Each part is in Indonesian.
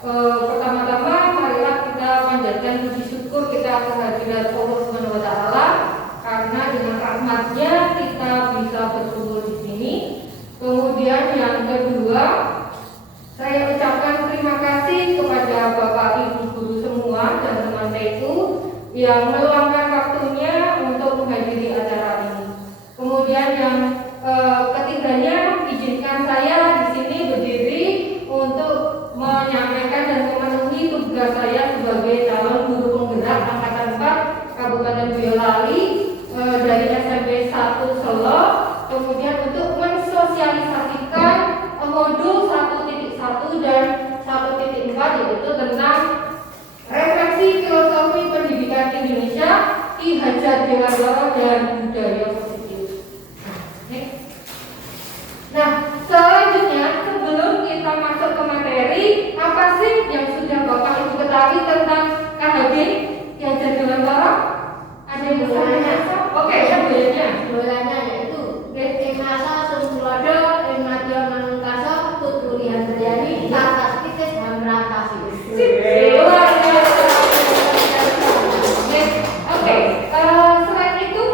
Pertama-tama marilah kita panjatkan puji syukur kita kehadirat Allah Subhanahu wa taala karena dengan rahmatnya kita bisa berkumpul di sini. Kemudian yang kedua, saya ucapkan terima kasih kepada Bapak Ibu guru semua dan teman TU yang meluangkan waktunya untuk menghadiri acara ini. Kemudian yang ketiganya, izinkan saya di sini berdiri untuk menyampaikan dan memenuhi tugas saya sebagai calon guru penggerak angkatan 4 Kabupaten Boyolali dari SMP 1 Solo. Kemudian untuk mensosialisasikan modul 1.1 dan 1.4 yaitu tentang refleksi filosofi pendidikan Indonesia, Ki Hajar Dewantara dan budaya positif. Nah, selanjutnya sebelum kita masuk ke materi, apa sih yang sudah Bapak Ibu ketahui tentang KHD Ki Hajar Dewantara? Ada yang bisa menanya? Oke, yang bolanya yaitu Emasa Sumulado, Emadya Manungkaso, Tutulian Berjani, Tatas Titis Hamratasi. Oke, selain itu,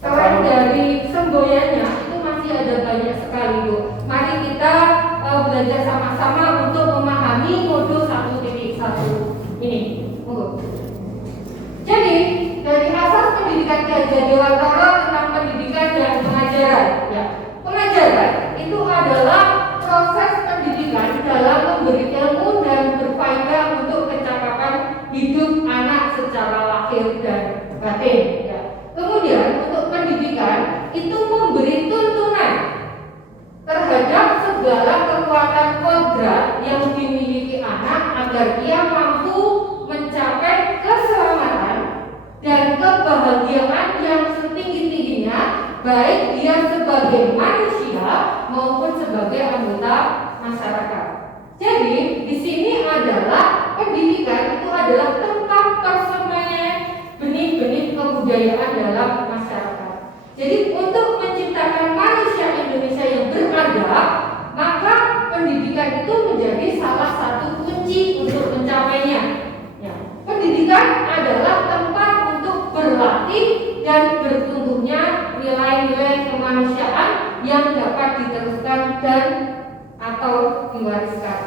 selain dari semboyannya itu masih ada banyak sekali Bu. Mari kita belajar sama-sama untuk memahami modul 1.1 ini. Jadi dari asas pendidikan Ki Hajar Dewantara tentang pendidikan dan pengajaran. Ya, pengajaran itu adalah proses pendidikan dalam memberi ilmu dan berfaedah untuk pencakapan hidup anak secara lahir dan batin. Ya. Kemudian untuk pendidikan itu memberi tuntunan terhadap segala kekuatan kodrat yang dimiliki anak agar ia mampu mencapai keselamatan dan kebahagiaan yang setinggi-tingginya, baik dia sebagai manusia maupun sebagai anggota masyarakat. Jadi di sini adalah pendidikan itu adalah tempat persemaian benih-benih kebudayaan dalam masyarakat. Jadi untuk menciptakan manusia Indonesia yang beradab, maka pendidikan itu menjadi salah satu kunci untuk mencapainya. Ya. Pendidikan adalah tempat untuk berlatih dan bertumbuhnya nilai-nilai kemanusiaan yang dapat diteruskan dan atau diwariskan.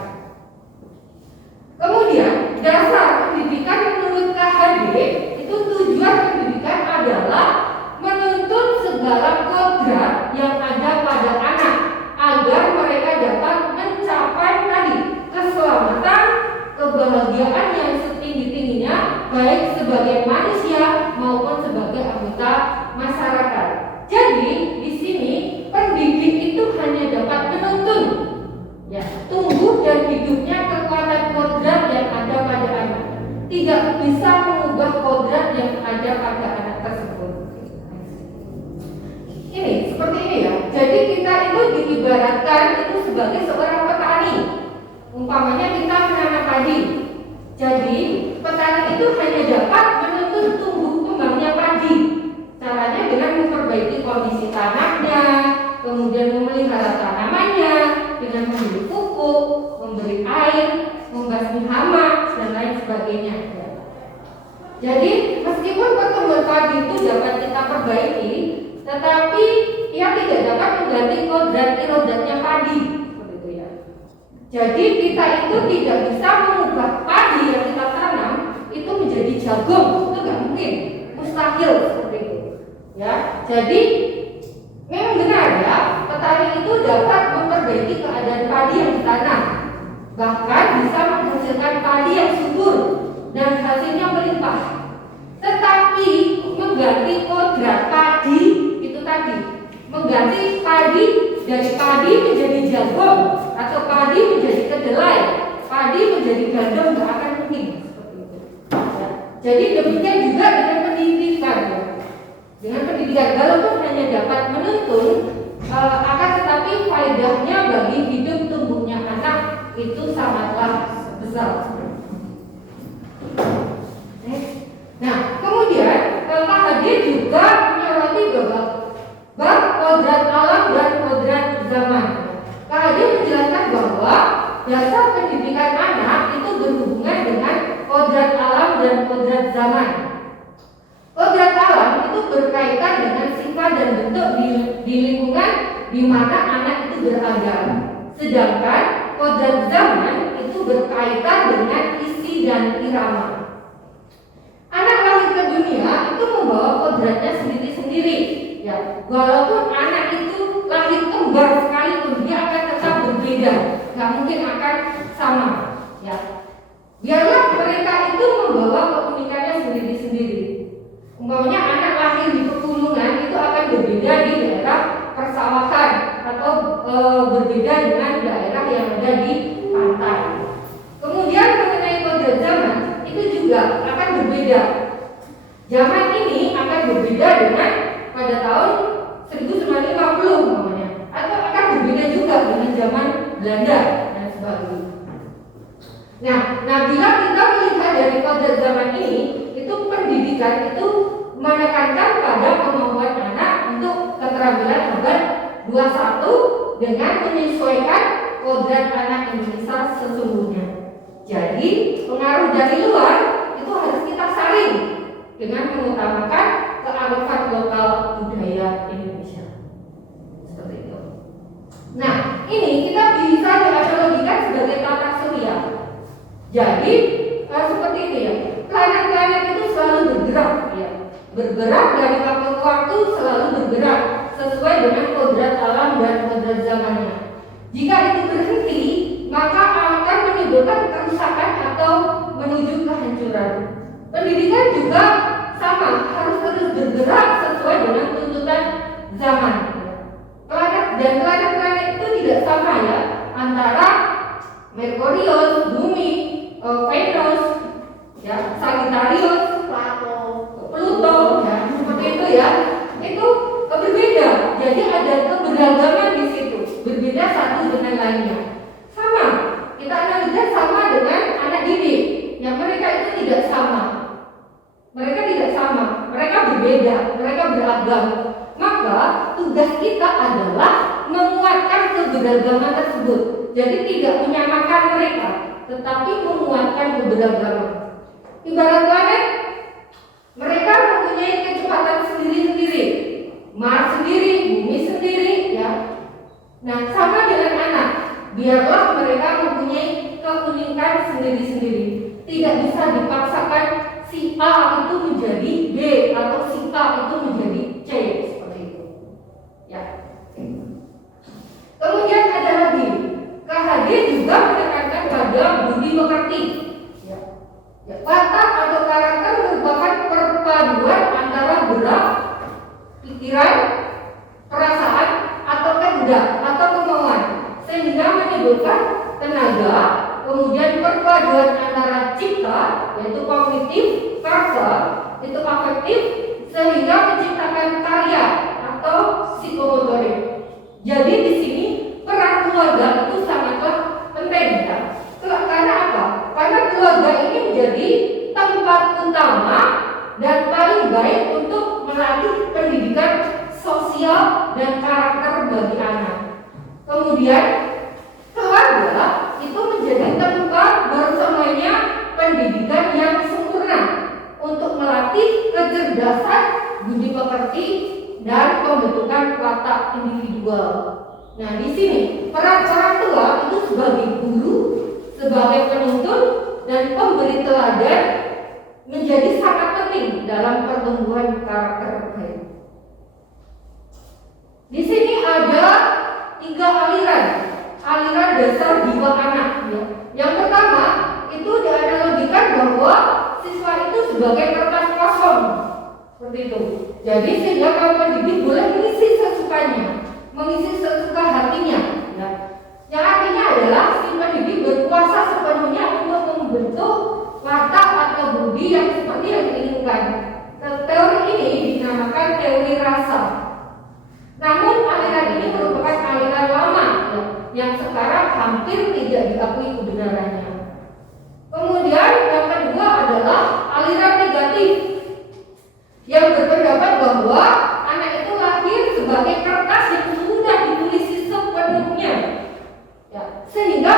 Kemudian dasar pendidikan menurut KHD itu tujuan pendidikan adalah menuntun segala kodrat yang ada pada anak agar mereka dapat mencapai tadi keselamatan, kebahagiaan yang setinggi-tingginya baik sebagai manusia maupun sebagai anggota masyarakat. Jadi di sini pendidik itu hanya dapat menuntun ya, tumbuh dan hidupnya kekuatan kodrat yang ada pada anak. Tidak bisa mengubah kodrat yang ada pada anak tersebut. Ini seperti ini ya. Jadi kita itu diibaratkan itu sebagai seorang petani. Umpamanya kita menanam padi. Jadi petani itu hanya dapat menuntun tumbuh kembangnya padi. Caranya dengan memperbaiki kondisi tanahnya, kemudian memelihara tanamannya dengan memberi pupuk, memberi air, membasmi hama dan lain sebagainya. Jadi meskipun pertumbuhan padi itu dapat kita perbaiki, tetapi ia tidak dapat mengganti kodrat-kodratnya padi, seperti itu ya. Jadi kita itu tidak bisa mengubah padi yang kita tanam itu menjadi jagung, itu nggak mungkin, mustahil seperti itu. Ya, jadi memang benar ya, petani itu dapat memperbaiki keadaan padi yang ditanam, bahkan bisa menghasilkan padi yang subur dan hasilnya melimpah. Tetapi mengganti kodrat padi itu tadi, mengganti padi dari padi menjadi jagung atau padi menjadi kedelai, padi menjadi gandum, nggak akan mungkin seperti itu. Ya. Jadi demikian juga dengan pendidikan. Ya. Dengan pendidikan walaupun hanya dapat menuntun, akan tetapi faedahnya bagi hidup tumbuhnya anak itu sangatlah besar. Nah, kemudian KHD juga menyoroti bab kodrat alam dan kodrat zaman. KHD menjelaskan bahwa dasar dasar pendidikan anak itu berhubungan dengan kodrat alam dan kodrat zaman. Kodrat alam itu berkaitan dengan sifat dan bentuk di lingkungan di mana anak itu berada. Sedangkan kodrat zaman itu berkaitan dengan isi dan irama. Anak lahir ke dunia itu membawa kodratnya sendiri-sendiri. Ya, walaupun anak itu lahir kembar sekalipun, dia akan tetap berbeda, nggak mungkin akan sama. Ya, biarlah mereka itu membawa keunikannya sendiri-sendiri. Umpamanya anak lahir di pegunungan itu akan berbeda di daerah persawahan atau berbeda dengan daerah yang ada di pantai. Kemudian mengenai kodrat zaman itu juga akan berbeda. Zaman ini akan berbeda dengan pada tahun 1950 namanya, atau akan berbeda juga dengan zaman Belanda dan sebagainya. Nah, bila kita melihat dari kodrat zaman ini, itu pendidikan itu menekankan pada kemampuan anak untuk keterampilan abad 21 dengan menyesuaikan kodrat anak Indonesia sesungguhnya. Jadi pengaruh dari luar itu harus kita saring dengan mengutamakan kearifan lokal budaya Indonesia. Seperti itu. Nah, ini kita bisa dianalogikan sebagai tata surya. Jadi seperti itu ya. Planet-planet itu selalu bergerak ya. Bergerak dari waktu ke waktu, selalu bergerak sesuai dengan kodrat alam dan kodrat zamannya. Jika itu berhenti, maka akan menimbulkan kerusakan atau menuju kehancuran. Pendidikan juga sama, harus terus bergerak sesuai dengan tuntutan zaman. Planet itu tidak sama ya, antara Merkurius, Bumi, Venus, ya, Sagittarius, Pluto, ya, seperti itu ya. Itu berbeda. Jadi ada keberagaman di situ, berbeda satu dengan lainnya. Sama, kita analisis sama dengan anak didik, yang mereka itu tidak sama. Mereka tidak sama, mereka berbeda, mereka beragam. Maka tugas kita adalah menguatkan keberagaman tersebut. Jadi tidak menyamakan mereka, tetapi menguatkan keberagaman. Ibarat planet, mereka mempunyai kecepatan sendiri-sendiri, Mars sendiri, Bumi sendiri, ya. Nah, sama dengan anak, biarlah mereka mempunyai keunikan sendiri-sendiri. Tidak bisa dipaksakan si A itu menjadi B atau si A itu menjadi C, seperti itu. Ya. Kemudian ada lagi, KHD juga menekankan pada budi pekerti. Ya. Watak atau karakter merupakan perpaduan antara gerak, pikiran, perasaan, atau kehendak atau kemauan, sehingga menimbulkan tenaga. Kemudian perpaduan antara cipta, yaitu kognitif, karsa, itu afektif, sehingga menciptakan karya atau psikomotorik. Jadi di sini peran keluarga itu sangatlah penting, ya. Karena apa? Karena keluarga ini menjadi tempat utama dan paling baik untuk melatih pendidikan sosial dan karakter bagi anak. Kemudian keluarga itu menjadi tempat bersamanya pendidikan yang sempurna untuk melatih kecerdasan, budi pekerti, dan pembentukan watak individual. Nah, di sini peran orang tua itu sebagai guru, sebagai penuntun, dan pemberi teladan menjadi sangat penting dalam pertumbuhan karakter baik. Di sini ada 3 aliran dasar jiwa anak. Ya. Yang pertama itu dianalogikan bahwa siswa itu sebagai kertas kosong, seperti itu. Jadi sehingga kaum pendidik boleh mengisi sesukanya, mengisi sesuka hatinya. Ya. Yang artinya adalah si pendidik berkuasa sepenuhnya untuk membentuk watak atau budi yang seperti yang diinginkan. Teori ini dinamakan teori rasa. Namun aliran ini merupakan aliran lama, ya, yang sekarang hampir tidak diakui kebenarannya. Kemudian yang kedua adalah aliran negatif yang berpendapat bahwa anak itu lahir sebagai kertas yang sudah ditulis sepenuhnya, ya, sehingga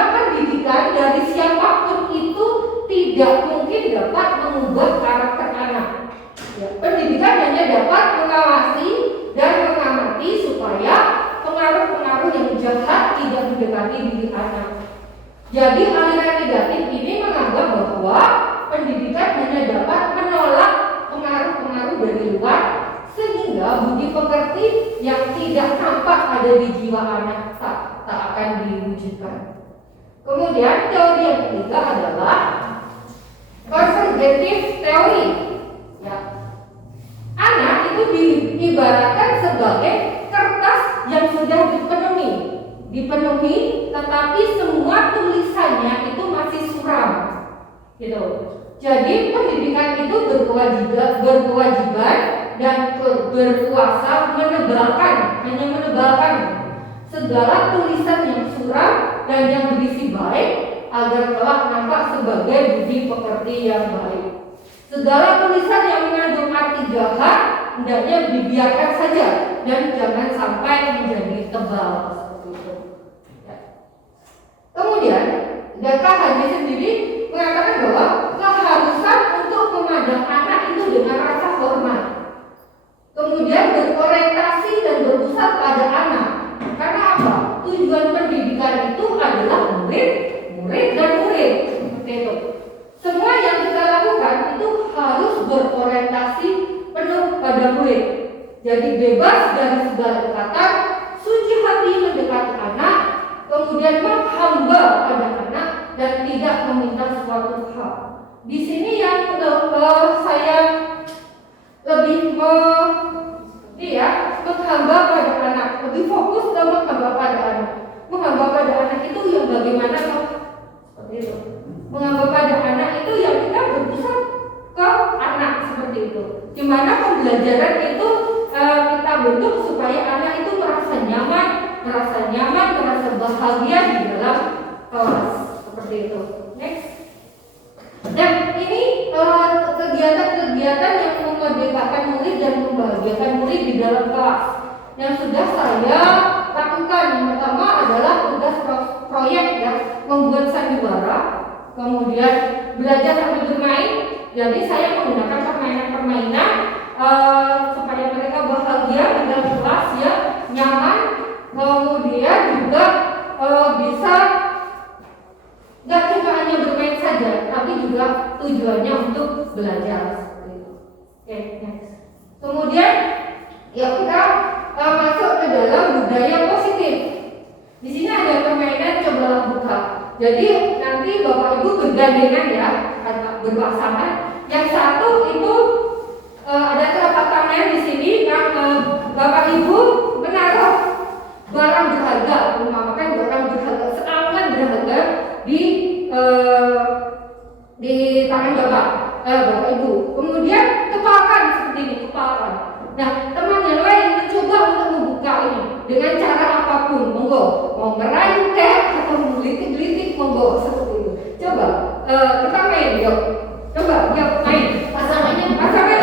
tidak mungkin dapat mengubah karakter anak. Ya, pendidikan hanya dapat mengawasi dan mengamati supaya pengaruh-pengaruh yang jahat tidak mendekati diri anak. Jadi aliran negatif ini menganggap bahwa pendidikan hanya dapat menolak pengaruh-pengaruh dari luar sehingga budi pekerti yang tidak tampak ada di jiwa anak tak akan diwujudkan. Kemudian teori yang ketiga adalah konservatif teori. Ya. Anak itu diibaratkan sebagai kertas yang sudah dipenuhi, tetapi semua tulisannya itu masih suram, gitu. Jadi pendidikan itu berkewajiban dan berkuasa hanya menebalkan segala tulisan yang suram dan yang berisi baik agar kelak nampak sebagai budi pekerti yang baik. Segala tulisan yang mengandung arti jahat hendaknya dibiarkan saja dan jangan sampai menjadi tebal seperti itu. Ya. Kemudian KHJ sendiri mengatakan bahwa keharusan untuk memandang anak itu dengan rasa hormat, kemudian berorientasi dan berpusat pada anak. Karena apa? Tujuan pendidikan itu adalah murid dan murid. Seperti itu. Semua yang kita lakukan itu harus berorientasi penuh pada murid. Jadi bebas dari segala ikatan, suci hati mendekati anak, kemudian menghamba pada anak dan tidak meminta suatu hal. Di sini yang saya lebih menghamba pada anak, lebih fokus ke menghamba pada anak. Menghamba pada anak itu yang bagaimana kok? Seperti itu. Menghamba pada anak itu yang kita berpusat ke anak seperti itu. Di mana pembelajaran itu kita bentuk supaya anak itu merasa nyaman, merasa bahagia di dalam kelas seperti itu. Next. Dan ini kegiatan-kegiatan yang memerdekakan murid dan membahagiakan murid di dalam kelas yang sudah saya lakukan. Yang pertama adalah tugas proyek, ya, membuat sandiwara, kemudian belajar sambil bermain. Jadi saya menggunakan permainan-permainan supaya mereka bahagia di dalam kelas, ya, nyaman, kemudian juga bisa nggak cuma hanya bermain saja, tapi juga tujuannya untuk belajar. Oke, next. Kemudian ya kita masuk ke dalam budaya positif. Di sini ada permainan cobalah buka. Jadi nanti Bapak Ibu bergandengan, ya, atau berpasangan. Yang satu itu ada telapak tangan di sini, Bapak Ibu menaruh barang berharga, memakai barang berharga, seangan berharga di tangan Bapak Ibu. Kemudian kepalkan seperti ini, kepalkan. Nah, teman yang lain mencoba untuk membuka ini dengan cara apapun, monggo, mau merayu atau menggelitik-gelitik, monggo, seperti itu. Coba kita main, yuk. Coba, yuk main. Pasangannya, ini pasangan,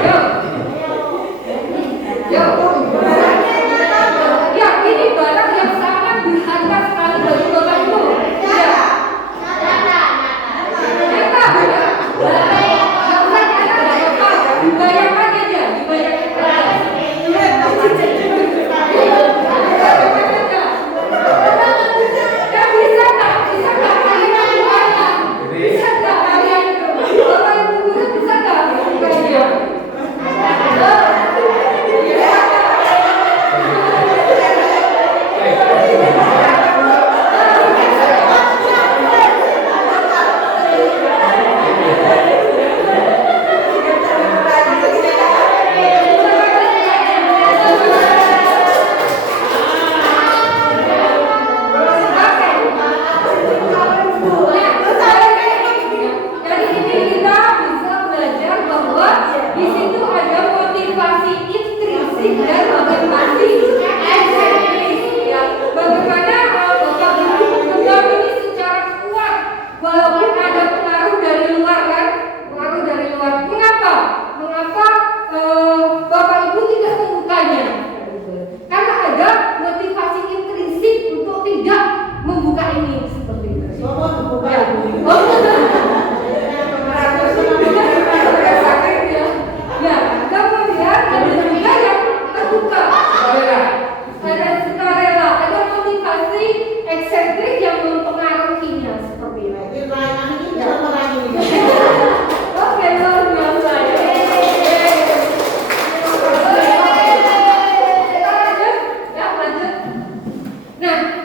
yuk. Ya, ini barang yang sangat berharga sekali bagi Bapak Ibu. Ya. Dibayangkan aja.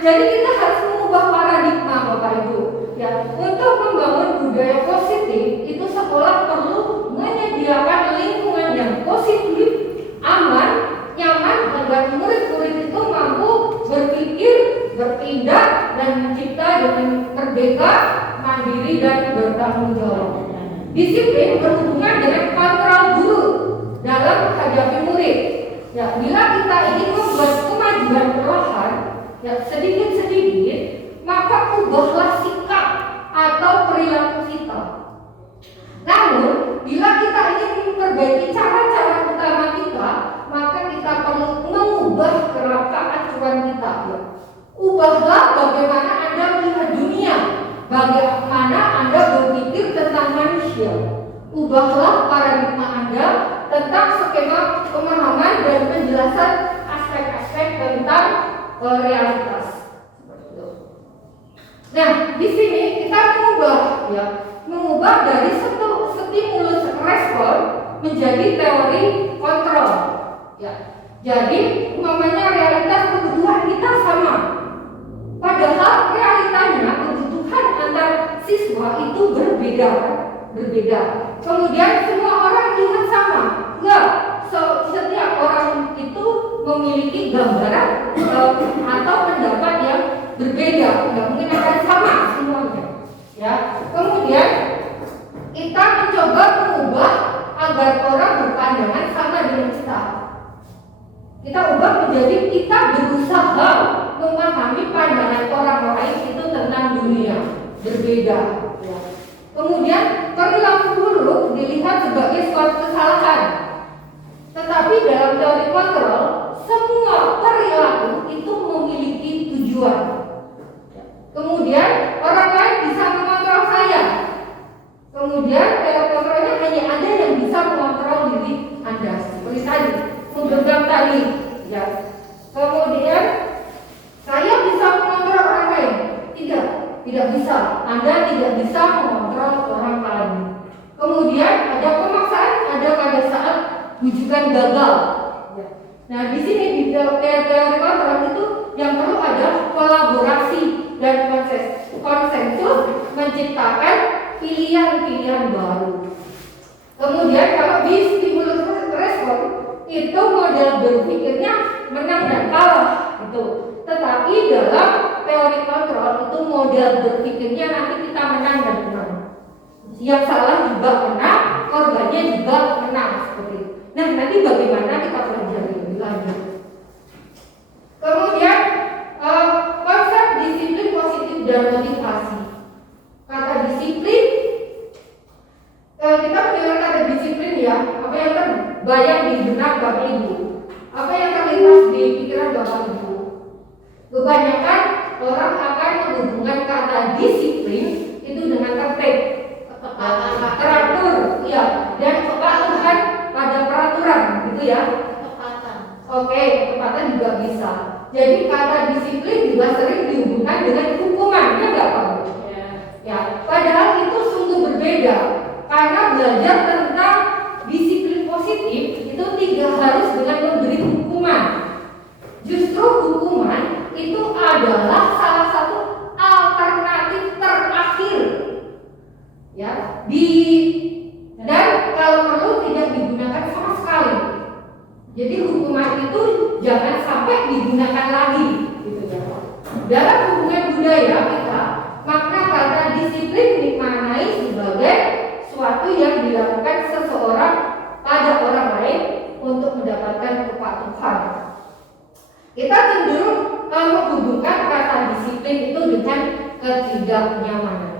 jadi kita harus mengubah paradigma Bapak Ibu. Ya, untuk membangun budaya positif itu sekolah perlu menyediakan lingkungan yang positif, aman, nyaman agar murid-murid itu mampu berpikir, bertindak dan mencipta dengan merdeka, mandiri dan bertanggung jawab. Disiplin berhubungan dengan kontrol guru dalam menghadapi murid. Ya, bila kita ingin membuat kemajuan perlahan, ya sedikit-sedikit, maka ubahlah sikap atau perilaku kita. Namun, bila kita ingin memperbaiki cara-cara utama kita, maka kita perlu mengubah kerangka acuan kita. Ya. Ubahlah bagaimana Anda melihat dunia, bagaimana Anda berpikir tentang manusia. Ubahlah paradigma Anda tentang skema pemahaman dan penjelasan aspek-aspek tentang realitas. Nah, di sini kita mengubah dari stimulus respon menjadi teori kontrol. Ya, jadi umpamanya realitas kebutuhan kita sama, padahal realitanya kebutuhan antar siswa itu berbeda. Kemudian semua orang lihat sama, enggak? Setiap orang itu memiliki gambaran atau pendapat yang berbeda, enggak mungkin akan sama semuanya. Ya, kemudian kita mencoba mengubah agar orang berpandangan sama dengan kita. Kita ubah menjadi kita berusaha memahami pandangan orang lain itu tentang dunia berbeda. Ya. Kemudian perilaku buruk dilihat sebagai suatu kesalahan. Tetapi dalam teori kontrol, semua perilaku itu memiliki tujuan. Kemudian orang lain bisa mengontrol saya. Kemudian teori kontrolnya hanya Anda yang bisa mengontrol diri Anda. Seperti tadi, menggenggam tali. Ya. Kemudian saya bisa mengontrol orang lain. Tidak bisa. Anda tidak bisa mengontrol orang lain. Kemudian ada pemaksaan, ada pada saat rujukan gagal. Ya. Nah, di sini di teori kontrol itu yang perlu ada kolaborasi dan konsensus menciptakan pilihan-pilihan baru. Kemudian kalau di stimulus respon itu model berpikirnya menang dan kalah gitu. Tetapi dalam teori kontrol itu model berpikirnya nanti kita menang dan menang. Yang salah juga menang, korbannya juga menang seperti itu. Nah, nanti bagaimana kita pelajari lebih lanjut. Kemudian konsep disiplin positif dan motivasi. Kata disiplin, kita mendengar kata disiplin ya, apa yang terbayang di benak Bapak Ibu, apa yang terlintas di pikiran Bapak Ibu. Kebanyakan orang akan menghubungkan kata disiplin itu dengan tertib, teratur, ya, dan kepatuhan pada peraturan, gitu ya. Oke, ketepatan juga bisa. Jadi kata disiplin juga sering dihubungkan dengan hukuman, ya nggak Pak? Ya, padahal itu sungguh berbeda. Karena belajar tentang disiplin positif itu tidak harus dengan memberi hukuman. Justru hukuman itu adalah salah satu alternatif terakhir. Ya, dan kalau perlu tidak digunakan sama sekali. Jadi hukuman itu jangan sampai digunakan lagi, gitu ya. Dalam hubungan budaya kita, makna kata disiplin dimaknai sebagai suatu yang dilakukan seseorang pada orang lain untuk mendapatkan kepatuhan. Kita cenderung menghubungkan kata disiplin itu dengan ketidaknyamanan.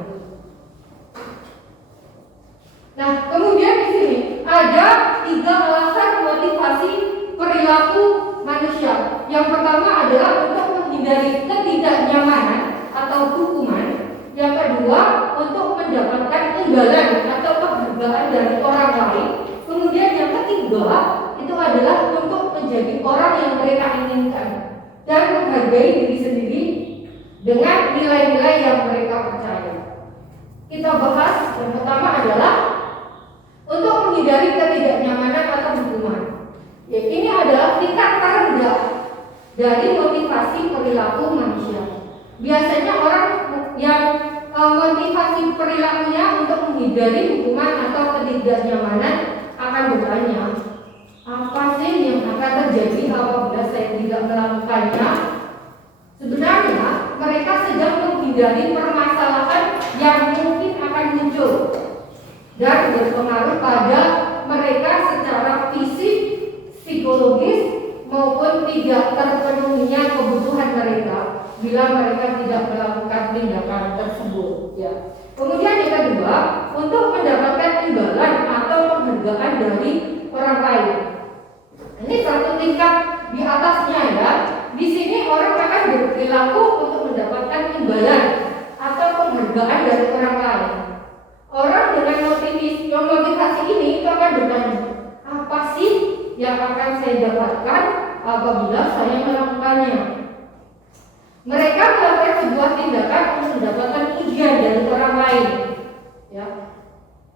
Nah, kemudian di sini ada 3 alasan motivasi perilaku manusia. Yang pertama adalah untuk menghindari ketidaknyamanan atau hukuman. Yang kedua, untuk mendapatkan imbalan atau penghargaan dari orang lain. Kemudian yang ketiga, itu adalah untuk menjadi orang yang mereka inginkan dan menghargai diri sendiri dengan nilai-nilai yang mereka percaya. Kita bahas yang pertama adalah untuk menghindari ketidaknyamanan atau hukuman. Ya, ini adalah tingkat terendah dari motivasi perilaku manusia. Biasanya orang yang motivasi perilakunya untuk menghindari hukuman atau ketidaknyamanan akan bertanya, apa sih yang akan terjadi apabila saya tidak melakukannya? Sebenarnya mereka sedang menghindari permasalahan yang mungkin akan muncul dan berpengaruh pada mereka secara fisik, psikologis, maupun tidak terpenuhinya kebutuhan mereka bila mereka tidak melakukan tindakan tersebut. Ya. Kemudian yang kedua, untuk mendapatkan imbalan atau penghargaan dari orang lain. Ini satu tingkat di atasnya ya. Di sini orang akan berperilaku untuk mendapatkan imbalan atau penghargaan dari orang lain. Orang dengan motivasi ini itu akan bertanya, apa sih yang akan saya dapatkan apabila saya melakukannya? Mereka melakukan sebuah tindakan untuk mendapatkan pujian dari orang lain, ya.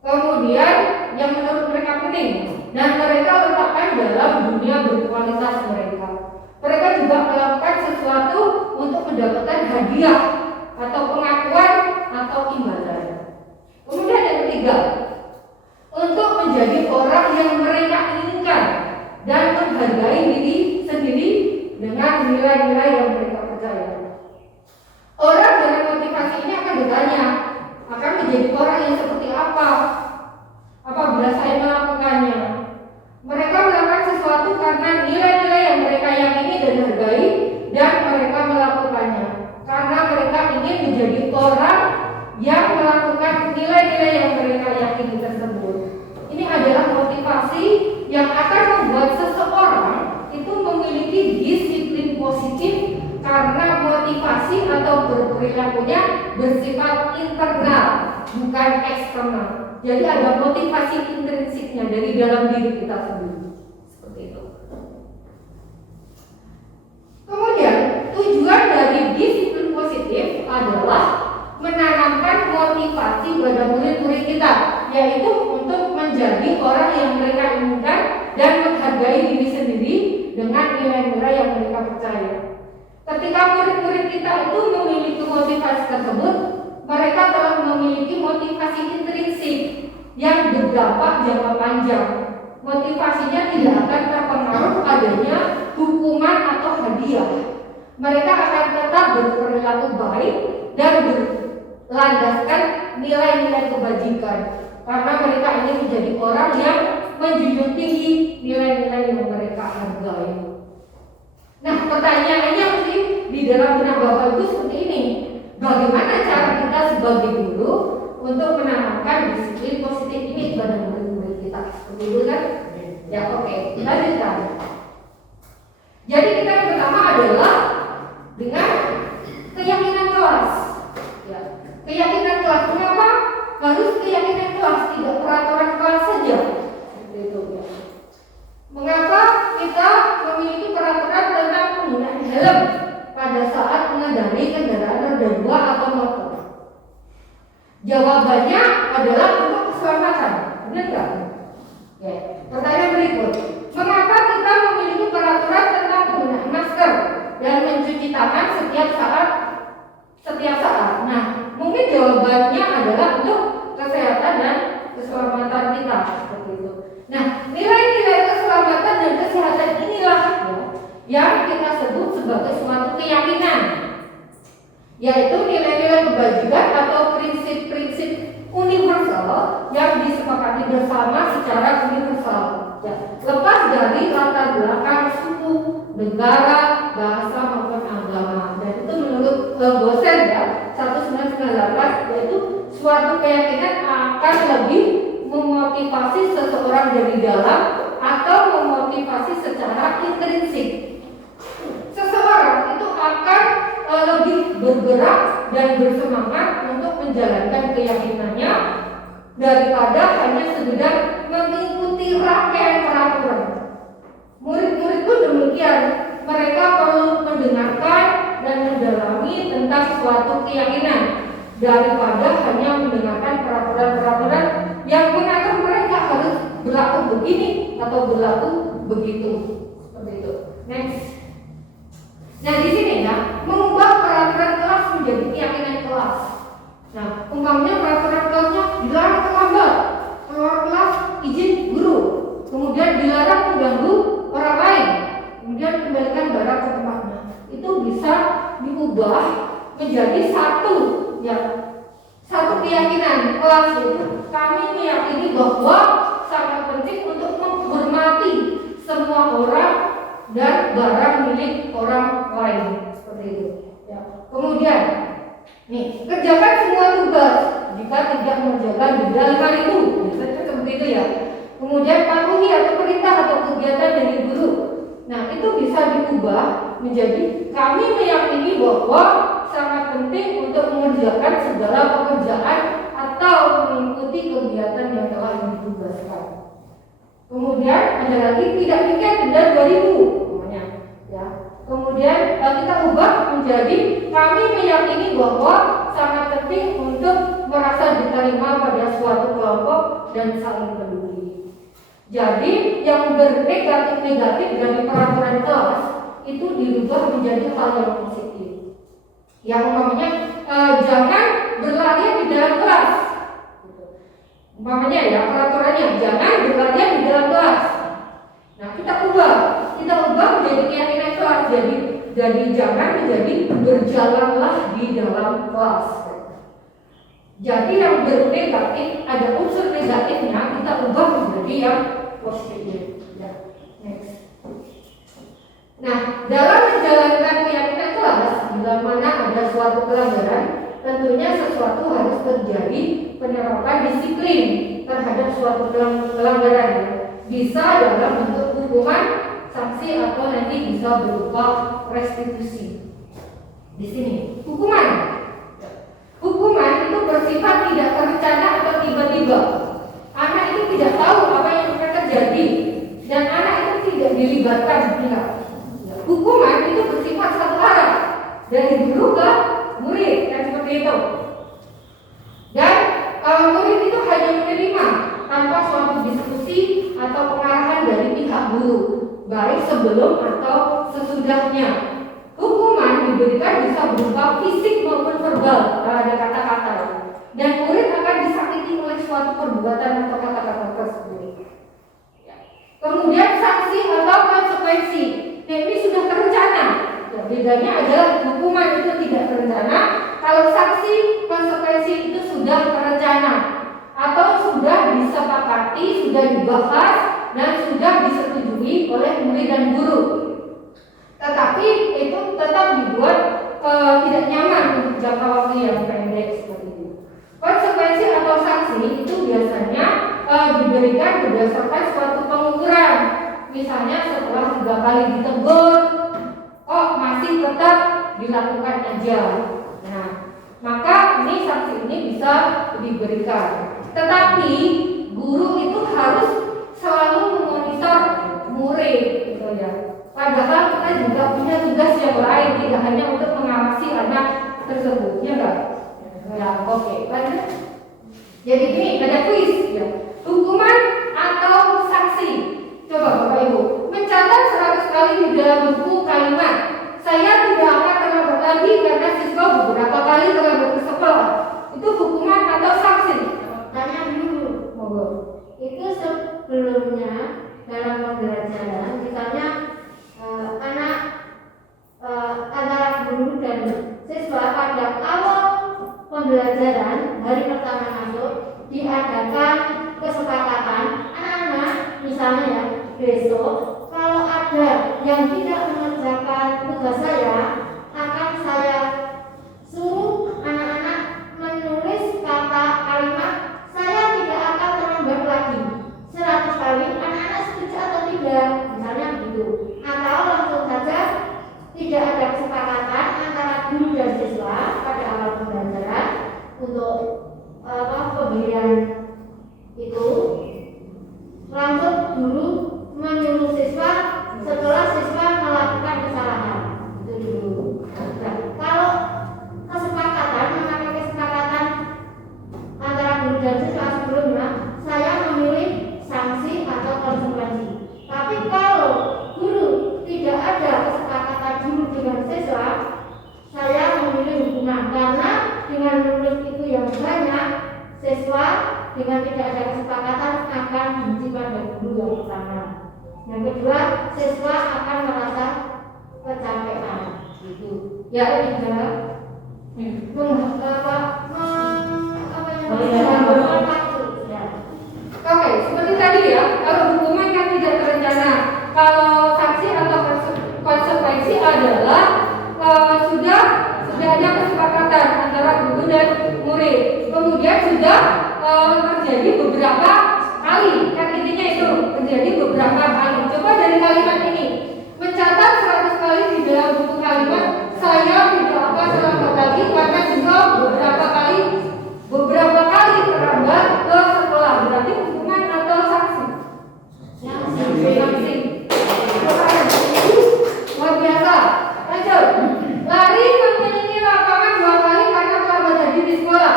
Kemudian yang menurut mereka penting dan mereka letakkan dalam dunia berkualitas mereka. Mereka juga melakukan sesuatu untuk mendapatkan hadiah atau pengakuan atau imbalan. Kemudian yang ketiga, untuk menjadi orang yang mereka inginkan dan menghargai diri sendiri dengan nilai-nilai yang mereka percaya. Orang dengan motivasi ini akan bertanya, akan menjadi orang yang seperti apa apabila saya melakukannya? Mereka melakukan sesuatu karena nilai-nilai yang mereka yakini dan hargai, dan mereka melakukannya karena mereka ingin menjadi orang yang melakukan nilai-nilai yang mereka yakini tersebut. Ini adalah motivasi yang akan membuat seseorang itu memiliki disiplin positif karena motivasi atau berperilakunya bersifat internal, bukan eksternal. Jadi ada motivasi intrinsiknya dari dalam diri kita sendiri. Seperti itu. Kemudian tujuan dari disiplin positif adalah menanamkan motivasi pada murid-murid kita, yaitu untuk menjadi orang yang mereka inginkan dan menghargai diri sendiri dengan nilai-nilai yang mereka percaya. Ketika murid-murid kita itu memiliki motivasi tersebut, mereka telah memiliki motivasi intrinsik yang berdampak jangka panjang. Motivasinya tidak akan terpengaruh adanya hukuman atau hadiah. Mereka akan tetap berperilaku baik dan berlandaskan nilai-nilai kebajikan, karena mereka ingin menjadi orang yang menjunjung tinggi nilai-nilai yang mereka hargai. Nah, pertanyaannya mesti di dalam benak Bapak Ibu seperti ini. Bagaimana cara kita sebagai guru untuk menanamkan disiplin positif ini pada murid-murid kita? Seperti itu kan? Ya, oke. Lanjutkan. Jadi kita yang pertama adalah dengan keyakinan kelas. Ya. Keyakinan kelas. Kenapa harus keyakinan kelas, tidak peraturan kelas saja? Seperti itu. Ya. Mengapa kita memiliki peraturan tentang penggunaan helm pada saat mengendarai kendaraan roda 2 atau motor? Jawabannya adalah untuk keselamatan. Benar nggak? Ya. Pertanyaan berikut, mengapa kita memiliki peraturan tentang penggunaan masker dan mencuci tangan setiap saat? Nah, mungkin jawabannya adalah untuk kesehatan dan keselamatan kita. Seperti itu. Nah, nilai-nilai keselamatan dan kesehatan inilah yang kita sebut sebagai suatu keyakinan, yaitu nilai-nilai kebajikan atau prinsip-prinsip universal yang disepakati bersama secara universal, ya, lepas dari latar belakang suku, negara, bahasa maupun agama. Dan itu menurut Gosen ya 1998, yaitu suatu keyakinan akan lebih memotivasi seseorang dari dalam atau memotivasi secara intrinsik. Seseorang itu akan lebih bergerak dan bersemangat untuk menjalankan keyakinannya daripada hanya sekedar mengikuti rangkaian peraturan. Murid-murid pun demikian, mereka perlu mendengarkan dan mendalami tentang suatu keyakinan daripada hanya mendengarkan peraturan-peraturan yang mengatur mereka harus berlaku begini atau berlaku begitu. Seperti itu. Next. Nah, di sini ya, mengubah peraturan kelas menjadi berubah menjadi satu, ya, satu keyakinan kelas, yaitu kami meyakini bahwa sangat penting untuk menghormati semua orang dan barang milik orang lain, seperti itu. Ya. Kemudian, nih, kerjakan semua tugas. Jika tidak mengerjakan denda 5.000, seperti itu ya. Kemudian patuhi atau perintah atau kegiatan dari guru. Nah, itu bisa diubah menjadi kami meyakini bahwa sangat penting untuk mengerjakan segala pekerjaan atau mengikuti kegiatan yang telah ditugaskan. Kemudian ada lagi tidak piket denda 2.000 namanya, ya. Kemudian kita ubah menjadi kami meyakini bahwa sangat penting untuk merasa diterima pada suatu kelompok dan saling peduli. Jadi yang bernegatif-negatif dari peraturan kelas itu dirubah menjadi hal yang positif. Yang umpamanya jangan berlarian di dalam kelas. Umpamanya ya peraturannya jangan berlarian di dalam kelas. Nah kita ubah menjadi keyakinan kelas. Jadi jangan menjadi berjalanlah di dalam kelas. Jadi yang bernegatif ada unsur negatifnya kita ubah menjadi yang positif. Ya. Next. Nah, dalam menjalankan keyakinan kelas, bila mana ada suatu pelanggaran, tentunya sesuatu harus terjadi penerapan disiplin terhadap suatu pelanggaran. Bisa dalam bentuk hukuman, sanksi atau nanti bisa berupa restitusi. Di sini, hukuman itu bersifat tidak terencana atau tiba-tiba. Anak itu tidak tahu apa yang akan terjadi dan anak itu tidak dilibatkan. Hukuman itu bersifat satu arah dari guru ke murid, kan seperti itu. Dan murid itu hanya menerima tanpa suatu diskusi atau pengarahan dari pihak guru, baik sebelum atau sesudahnya. Hukuman diberikan bisa berupa fisik maupun verbal, ada kata-kata, dan murid akan disakiti oleh suatu perbuatan atau kata-kata tersebut. Kemudian sanksi atau konsekuensi, nah, ini sudah terencana. Ya, bedanya adalah hukuman itu tidak terencana, kalau sanksi konsekuensi itu sudah terencana atau sudah disepakati, sudah dibahas dan sudah disetujui oleh murid dan guru. Tetapi itu tetap dibuat tidak nyaman untuk jangka waktu yang pendek seperti itu. Konsekuensi atau sanksi itu biasanya diberikan berdasarkan suatu pengukuran. Misalnya setelah 3 kali ditegur, masih tetap dilakukan aja. Nah, maka ini sanksi ini bisa diberikan. Tetapi guru itu harus selalu memonitor murid, gitu ya. Padahal kita juga punya tugas yang lain, tidak hanya untuk mengawasi anak tersebut, ya enggak? Ya, oke, lanjut. Jadi ini ada kuis, ya. Hukuman atau sanksi. Coba Bapak Ibu mencatat 100 kali di dalam buku kalimat. Saya tidak akan terlambat lagi karena siswa beberapa kali terlambat ke sekolah. Itu hukuman atau sanksi? Tanya dulu, monggo. Itu sebelumnya dalam pembelajaran, misalnya antara guru dan siswa pada awal pembelajaran hari pertama masuk diadakan kesepakatan anak-anak, misalnya ya, besok kalau ada yang tidak mengerjakan tugas saya akan saya suruh anak-anak menulis kata kalimat saya tidak akan terlambat lagi 100 kali. Anak-anak setuju atau tidak, misalnya begitu. Atau langsung saja tidak ada kesepakatan antara guru dan siswa pada awal pembelajaran untuk pemberian itu, langsung guru menyuruh siswa setelah siswa melakukan kesalahan itu dulu. Nah, kalau kesepakatan memakai kesepakatan antara guru dan siswa sebelumnya, saya memilih sanksi atau konsekuensi. Tapi kalau guru tidak ada kesepakatan guru dengan siswa, saya memilih hukuman karena dengan menulis itu yang banyak, siswa dengan tidak ada kesepakatan akan benci pada guru yang pertama. Yang kedua, siswa akan merasa kecapean. Gitu. Ya, ini adalah Oke, seperti tadi ya, kalau hukuman yang tidak terencana, kalau sanksi atau konsekuensi adalah sudah ada kesepakatan antara guru dan murid, kemudian sudah terjadi beberapa kali, kan intinya itu terjadi beberapa kali. Coba dari kalimat ini, mencatat 100 kali di dalam buku kalimat saya tidak akan terlambat lagi karena juga beberapa kali terlambat ke sekolah. Berarti hukuman atau sanksi? Sanksi. Luar biasa. Lanjut. Lari mengelilingi lapangan 2 kali karena terlambat lagi di sekolah.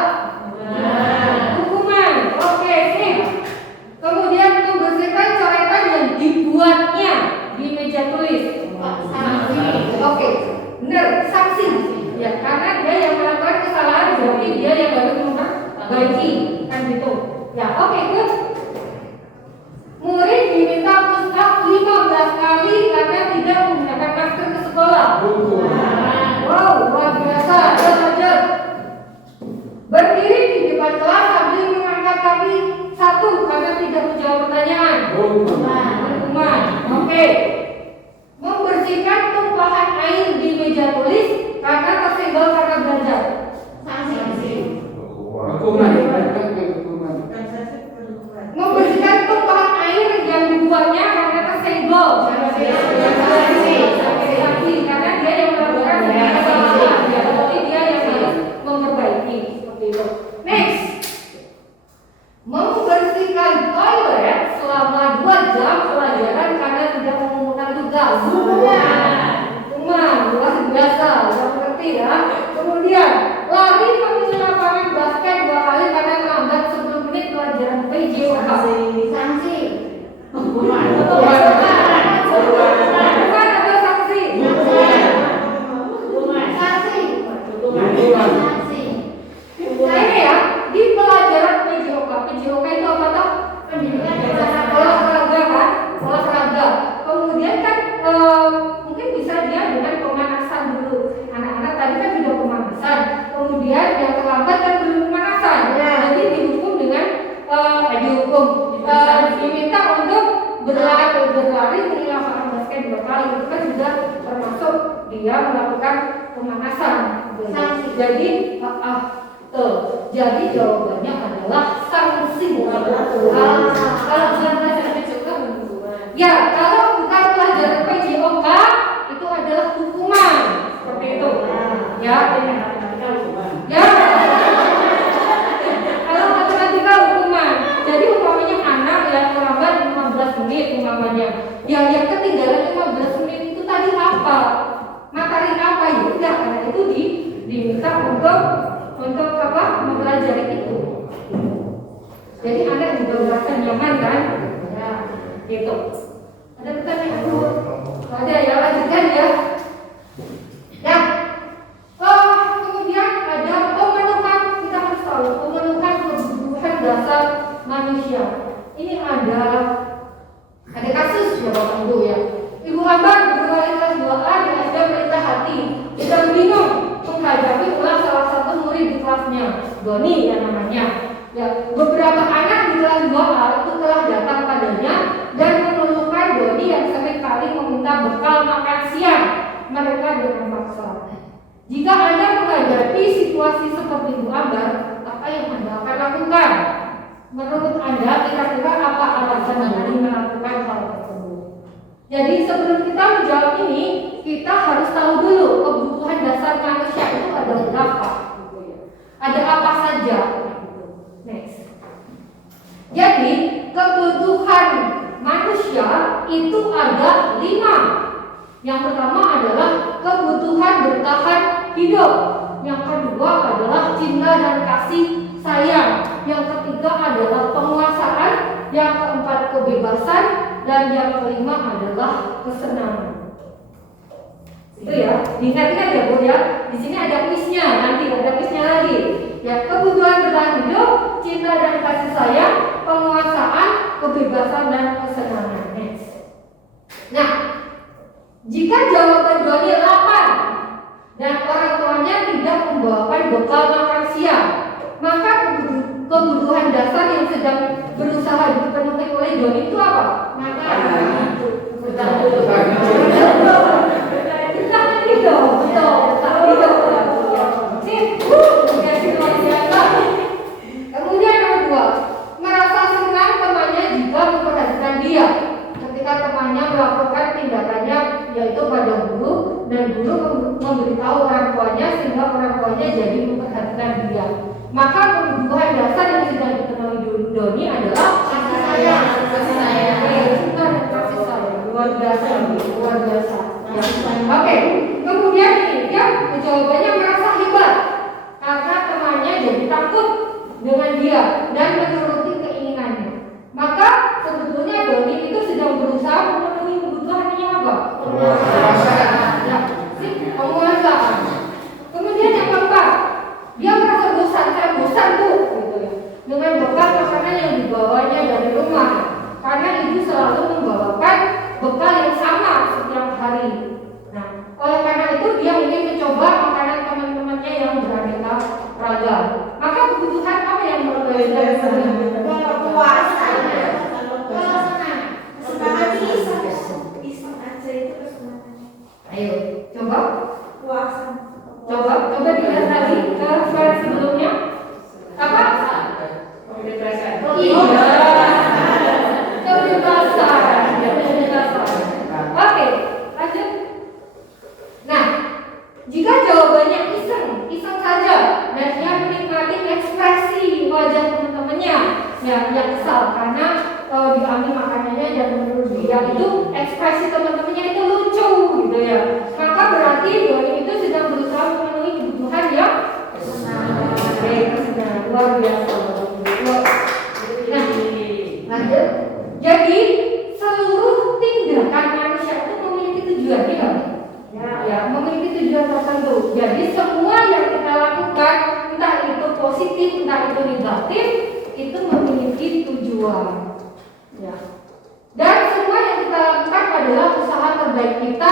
Hukuman. Oke, sip. Kemudian membersihkan coretan yang dibuatnya di meja tulis. Sanksi. Oke, benar, sanksi. Ya, karena dia yang melakukan kesalahan, berarti dia yang harus memperbaiki, kan gitu. Ya, oke, good. Murid diminta push up 15 kali karena tidak menggunakan masker ke sekolah. Wow, luar biasa. Lanjut. Berdiri di depan kelas sambil mengangkat kaki 1 karena tidak menjawab pertanyaan. Hukuman. Oke. Membersihkan tumpahan air di meja tulis karena tersenggol karena belajar. Sanksi. Membersihkan tumpahan air yang dibuatnya karena tersenggol. Sanksi. Karena dia yang melakukan kesalahan. Jadi dia yang harus memperbaiki. Seperti itu. Next. Membersihkan toilet selama 2 jam pelajaran karena tidak mengumpulkan tugas. Hukuman luar biasa, yang mengerti ya. Kemudian lari keliling lapangan basket 2 kali karena terlambat 10 menit pelajaran PJOK. Sanksi. Hukuman atau sanksi? Sanksi. Nah ini ya, di pelajaran PJOK itu apa toh? Pendidikan dasar olahraga kan? Olahraga. Kemudian kan mungkin bisa dia dengan pemanasan dulu. Anak-anak tadi kan sudah pemanasan. Kemudian yang terlambat kan belum pemanasan. Jadi dihukum dengan diminta untuk berlari di lapangan basket 2 kali. Itu kan juga termasuk dia melakukan pemanasan. Jadi jadi jawabannya adalah sanksi. Kalau bukan pelajaran PJOK ya, kalau bukan pelajaran PJOK itu adalah hukuman. Seperti itu. Ya, ya. Kalau matematika hukuman. Jadi umpamanya anak yang terlambat 15 menit umpamanya. Yang ketinggalan 15 menit itu tadi apa? Materi apa ya? Enggak, karena itu diminta untuk apa? Mempelajari itu. Jadi anak juga merasa nyaman kan? Ya, gitu. Ada pertanyaan? Ada ya, lanjutkan ya. Ya. Kemudian ada pemenuhan, kita harus tahu pemenuhan kebutuhan dasar manusia. Ini ada kasus ya Bapak Ibu ya. Ibu Ambar guru wali kelas 2A di SD Pelita Hati sedang bingung menghadapi ulah salah satu murid di kelasnya, Doni ya namanya. Ya, beberapa anak di kelas 2A itu telah datang padanya dan mengeluhkan Doni yang sering kali meminta bekal makan siang mereka dengan paksa. Jika Anda menghadapi situasi seperti Ibu Ambar, apa yang Anda akan lakukan? Menurut Anda kira-kira apa alasan Doni melakukan hal tersebut? Jadi sebelum kita menjawab ini, kita harus tahu dulu kebutuhan dasar manusia itu ada berapa. Ada apa saja? Next. Jadi kebutuhan manusia itu ada 5. Yang pertama adalah kebutuhan bertahan hidup. Yang kedua adalah cinta dan kasih sayang. Yang ketiga adalah penguasaan. Yang keempat kebebasan. Dan yang kelima adalah kesenangan. Itu ya, diingat-ingat ya Bu ya. Di sini ada kuisnya, nanti ada kuisnya lagi. Ya, kebutuhan bertahan hidup, cinta dan kasih sayang, penguasaan, kebebasan dan kesenangan. Next. Nah, jika jawaban Doni 8 dan bekal makan siang. Maka kebutuhan dasar yang sedang berusaha dipenuhi oleh Doni itu apa? Makan. Kemudian yang kedua, merasa senang temannya jika memperhatikan dia. Ketika temannya melakukan tindakannya yaitu pada guru, dan guru memberitahu orang tuanya sehingga orang tuanya jadi memperhatikan dia. Maka kebutuhan dasar yang sedang dipenuhi Doni adalah kasih sayang. Kasih sayang. Kasih sayang. Luar biasa. Ya. Oke. Kemudian dia jawabannya merasa hebat karena temannya jadi takut dengan dia dan menuruti keinginannya. Maka sebetulnya Doni itu sedang berusaha memenuhi kebutuhannya apa? Penguasaan. Kemudian yang keempat, dia merasa bosan, saya bosan tuh, gitu ya, dengan bekal makanan yang dibawanya dari rumah, karena ibu selalu membawakan bekal yang sama setiap hari. Nah, oleh karena itu dia ingin mencoba makanan teman-temannya yang beraneka ragam. Maka kebutuhan apa yang berbeda? Kepuasan. Kalau senang, Semangat iseng aja itu kesenangan. Ayo, coba Puasa. dilihat lagi ke slide sebelumnya. Apa? Iya. Kebebasan. Oke, lanjut. Nah, jika jawabannya iseng saja, dan dia menikmati ekspresi wajah teman-temannya yang kesal karena diambil makanannya dan menurut dia itu ekspresi teman-temannya itu lucu gitu ya. Maka berarti Doni itu sedang berusaha memenuhi kebutuhan yang kesenangan. Luar biasa. Nah, lanjut. Jadi seluruh tindakan manusia itu memiliki tujuan, ya, memiliki tujuan tertentu. Jadi semua yang kita lakukan, entah itu positif, entah itu negatif, itu memiliki tujuan. Ya. Dan semua yang kita lakukan adalah usaha terbaik kita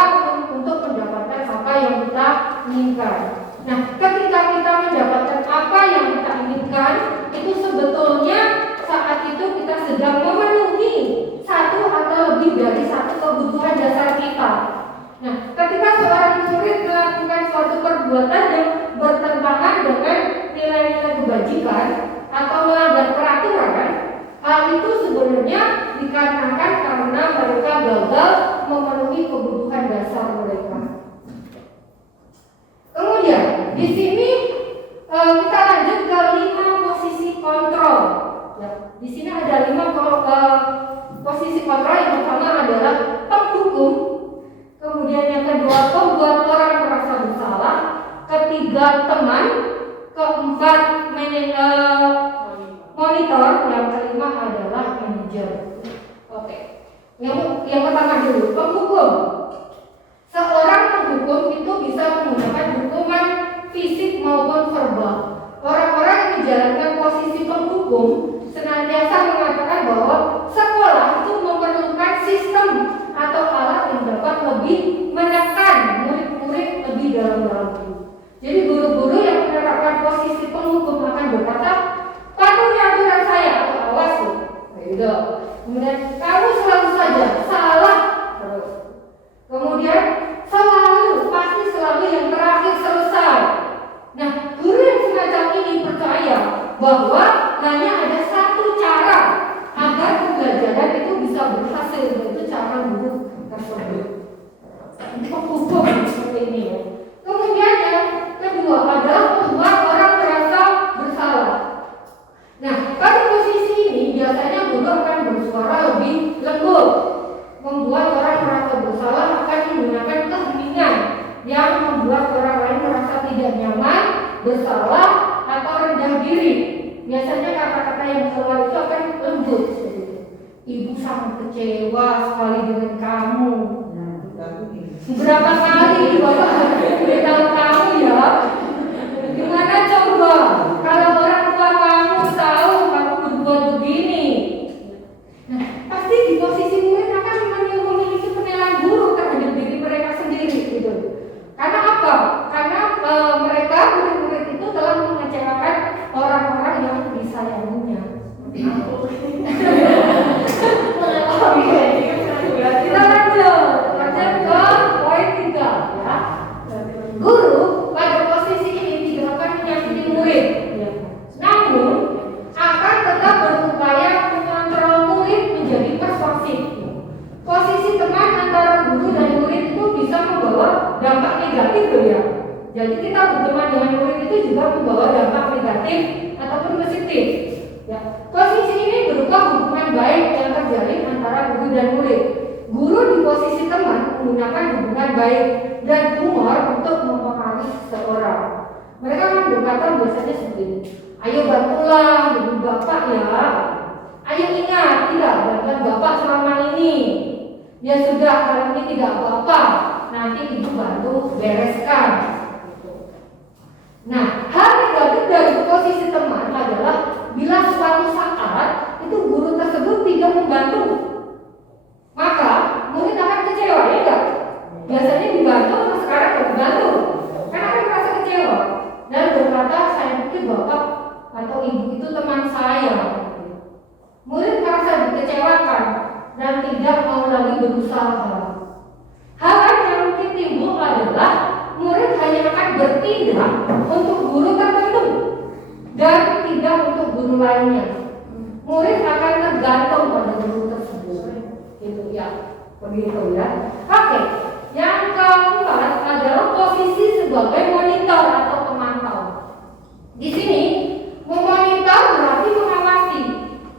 untuk mendapatkan apa yang kita inginkan. Nah, ketika kita mendapatkan apa yang kita inginkan, itu sebetulnya saat itu kita sedang memenuhi satu atau lebih dari satu kebutuhan dasar kita. Nah, ketika seorang murid melakukan suatu perbuatan yang bertentangan dengan nilai-nilai kebajikan atau melanggar peraturan, hal itu sebenarnya dikarenakan karena mereka gagal memenuhi kebutuhan dasar mereka. Kemudian di sini kita lanjut ke 5 posisi kontrol. Ya, di sini ada 5 posisi kontrol. Yang pertama adalah penghukum, kemudian yang kedua pembuat orang merasa bersalah, ketiga teman, keempat monitor, yang kelima adalah manajer. Oke. Yang pertama dulu, penghukum. Seorang penghukum itu bisa menggunakan hukuman fisik maupun verbal. Orang-orang yang menjalankan posisi penghukum senantiasa mengatakan bahwa sekolah itu memerlukan sistem atau alat yang dapat lebih menekan murid-murid lebih dalam-dalam. Jadi guru-guru yang menerapkan posisi penghukum akan berkata, patuhi aturan saya atau awas loh. Gitu. Kemudian kamu selalu saja salah terus. Kemudian pasti selalu yang terakhir selesai. Nah, guru yang semacam ini percaya bahwa hanya ada satu cara agar pembelajaran itu bisa berhasil, yaitu cara guru tersebut. Penghukum seperti ini ya. Kemudian yang kedua adalah membuat orang merasa bersalah. Nah, pada posisi ini biasanya guru akan bersuara lebih lembut. Membuat orang merasa bersalah akan menggunakan keheningan yang membuat orang lain merasa tidak nyaman, bersalah, atau rendah diri. Biasanya kata-kata yang keluar itu akan lembut. Ibu sangat kecewa sekali dengan kamu. Berapa kali Bapak beritahu kamu ya? Gimana coba kalau orang tua kamu tahu kamu berbuat begini? Nah, pasti di posisi murid akan memiliki penilaian buruk terhadap diri mereka sendiri, gitu. Karena apa? Karena mereka murid-murid itu telah dengan murid itu juga membawa dampak negatif ataupun positif. Ya. Posisi ini berupa hubungan baik yang terjalin antara guru dan murid. Guru di posisi teman menggunakan hubungan baik dan humor untuk mempengaruhi seseorang. Mereka akan berkata biasanya seperti ini. Ayo bantulah ibu bapak ya. Ayo ingat, tidak bantuan bapak selama ini. Ya sudah, kalau ini tidak apa-apa, nanti ibu bantu bereskan. Nah, hal negatif dari posisi teman adalah bila suatu saat itu guru tersebut tidak membantu, maka murid akan kecewa, ya enggak? Biasanya dibantu, nah sekarang tidak dibantu, kan akan merasa kecewa dan berkata, saya pikir bapak atau ibu itu teman saya. Murid merasa dikecewakan dan tidak mau lagi berusaha. Hal lain yang mungkin timbul adalah murid hanya akan bertindak untuk guru tertentu dan tidak untuk guru lainnya. Murid akan tergantung pada guru tersebut. Itu ya, begitu ya. Oke, yang keempat adalah posisi sebagai monitor atau pemantau. Di sini memonitor berarti mengawasi.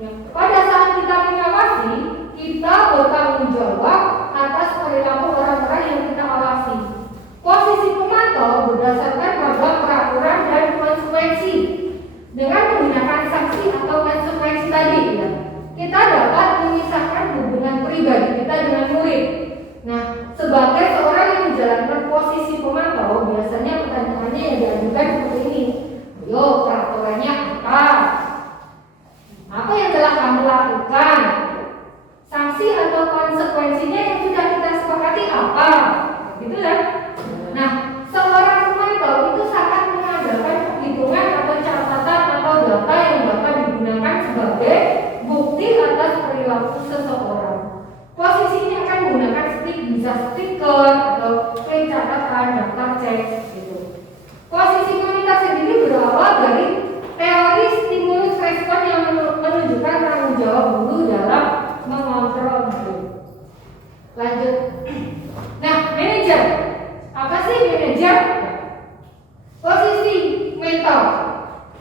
Ya, pada saat kita mengawasi, kita bertanggung jawab atas perilaku orang-orang yang kita awasi. Posisi pemantau berdasarkan pada peraturan dan konsekuensi. Dengan menggunakan sanksi atau konsekuensi tadi, ya, kita dapat memisahkan hubungan pribadi kita dengan murid. Nah, sebagai seorang yang menjalankan posisi pemantau, biasanya pertanyaannya yang diajukan seperti ini. Yo, peraturannya apa? Apa yang telah kamu lakukan? Sanksi atau konsekuensinya yang sudah kita sepakati apa? Gitu ya. Nah, seorang pemantau itu sangat mengandalkan perhitungan atau catatan atau data yang dapat digunakan sebagai bukti atas perilaku seseorang. Posisi ini akan menggunakan bisa stiker atau pencatatan daftar cek gitu. Posisi monitor sendiri berawal dari teori stimulus respon yang menunjukkan tanggung jawab guru dalam mengontrol murid. Lanjut. Nah, manajer. Apa sih manajer? Posisi mentor,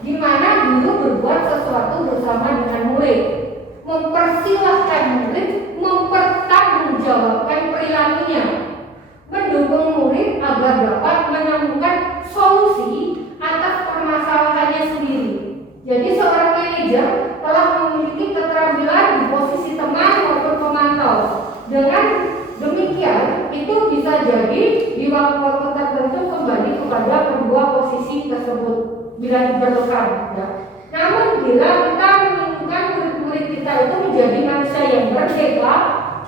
di mana guru berbuat sesuatu bersama dengan murid, mempersilahkan murid mempertanggungjawabkan perilakunya, mendukung murid agar dapat menemukan solusi atas permasalahannya sendiri. Jadi seorang manajer telah memiliki keterampilan di posisi teman maupun pemantau. Dengan demikian, itu bisa jadi di waktu-waktu tertentu kembali kepada kedua posisi tersebut bila diperlukan. Ya. Namun bila kita menginginkan murid-murid kita itu menjadi manusia yang merdeka,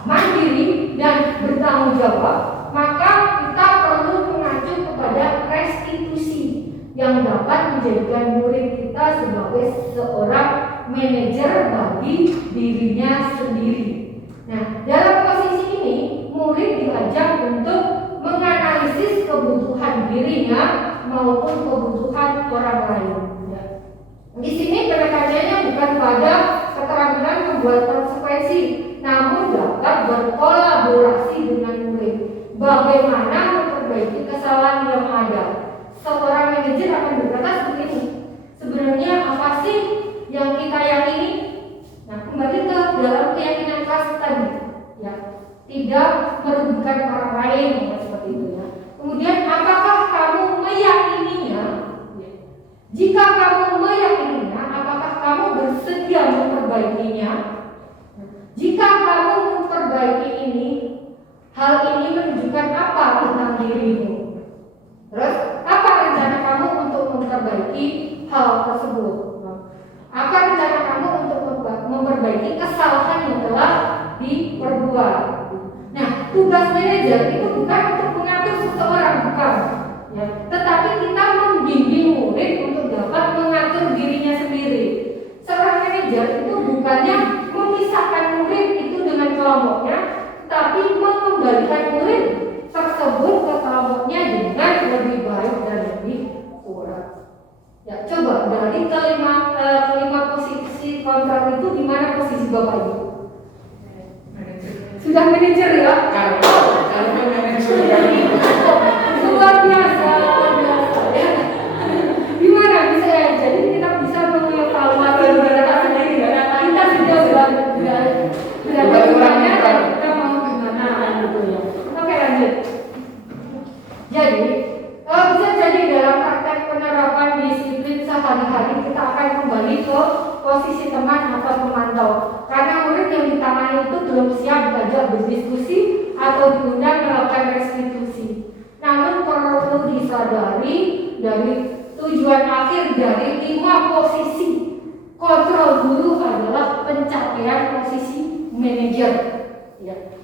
mandiri dan bertanggung jawab, maka kita perlu mengacu kepada restitusi yang dapat menjadikan murid kita sebagai seorang manajer bagi dirinya sendiri. Nah, dalam posisi ini murid diajak untuk menganalisis kebutuhan dirinya maupun kebutuhan orang lain. Ya. Di sini penekanannya bukan pada keterampilan membuat konsekuensi, namun dapat berkolaborasi dengan murid. Bagaimana memperbaiki kesalahan yang ada. Seorang manajer akan berkata seperti ini. Sebenarnya apa sih yang kita yakini? Nah, kembali ke dalam keyakinan kelas tadi, ya, tidak merugikan orang lain, seperti itu ya. Kemudian, apakah kamu meyakininya? Ya. Jika kamu meyakininya, apakah kamu bersedia memperbaikinya? Jika kamu memperbaiki ini, hal ini menunjukkan apa tentang dirimu? Terus, apa rencana kamu untuk memperbaiki hal tersebut? Apa rencana kamu untuk memperbaiki kesalahan yang telah diperbuat? Nah, tugas manajer itu bukan untuk mengatur seseorang, bukan, ya, tetapi kita membimbing murid untuk dapat mengatur dirinya sendiri. Seorang manajer itu bukannya memisahkan murid itu dengan kelompoknya, tapi mengembalikan murid tersebut ke kelompoknya dengan lebih baik dan lebih kuat. Ya, coba dari kelima posisi kontrol itu di mana posisi Bapak Ibu? Sudah manajer ya? Kalau manajer luar biasa ya. hari kita akan kembali ke posisi teman atau pemantau. Karena murid yang ditangani itu belum siap diajak berdiskusi atau diundang melakukan restitusi. Namun perlu disadari dari tujuan akhir dari 5 posisi kontrol guru adalah pencapaian posisi manajer. Ya.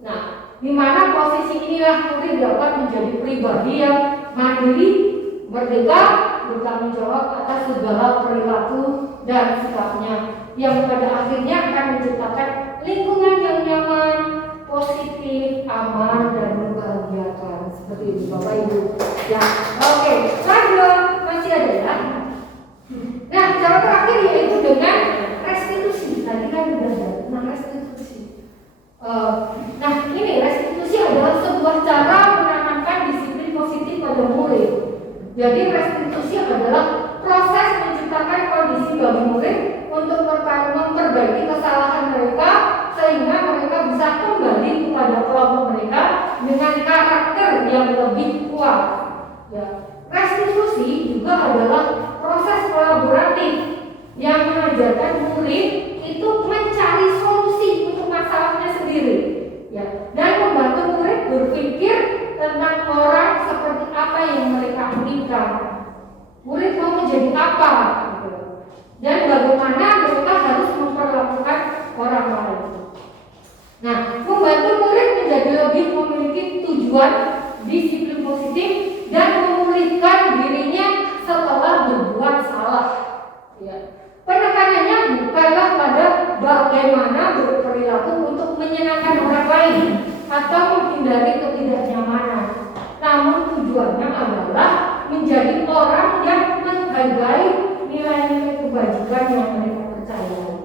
Nah, di mana posisi inilah murid dapat menjadi pribadi yang mandiri, merdeka, bertanggung jawab atas segala perilaku dan sikapnya, yang pada akhirnya akan menciptakan lingkungan yang nyaman, positif, aman, dan membahagiakan. Seperti itu Bapak Ibu. Ya, oke. Lanjut, masih ada ya. Nah, cara terakhir yaitu dengan restitusi. Tadi kan sudah ada tentang restitusi. Nah, ini restitusi adalah sebuah cara menanamkan disiplin positif pada murid. Jadi restitusi adalah proses menciptakan kondisi bagi murid untuk memperbaiki kesalahan mereka sehingga mereka bisa kembali kepada kelompok mereka dengan karakter yang lebih kuat. Ya. Restitusi juga adalah proses kolaboratif yang mengajarkan murid itu mencari solusi untuk masalahnya sendiri, ya, dan membantu murid berpikir tentang orang seperti apa yang mereka inginkan. Murid mau menjadi apa, gitu. Dan bagaimana mereka harus memperlakukan orang lain. Nah, membantu murid menjadi lebih memiliki tujuan, disiplin positif, dan memulihkan dirinya setelah berbuat salah. Ya. Penekanannya bukanlah pada bagaimana berperilaku untuk menyenangkan orang lain atau menghindari ketidaknyamanan. Namun tujuannya adalah menjadi orang yang menghargai nilai-nilai kebajikan yang mereka percayai.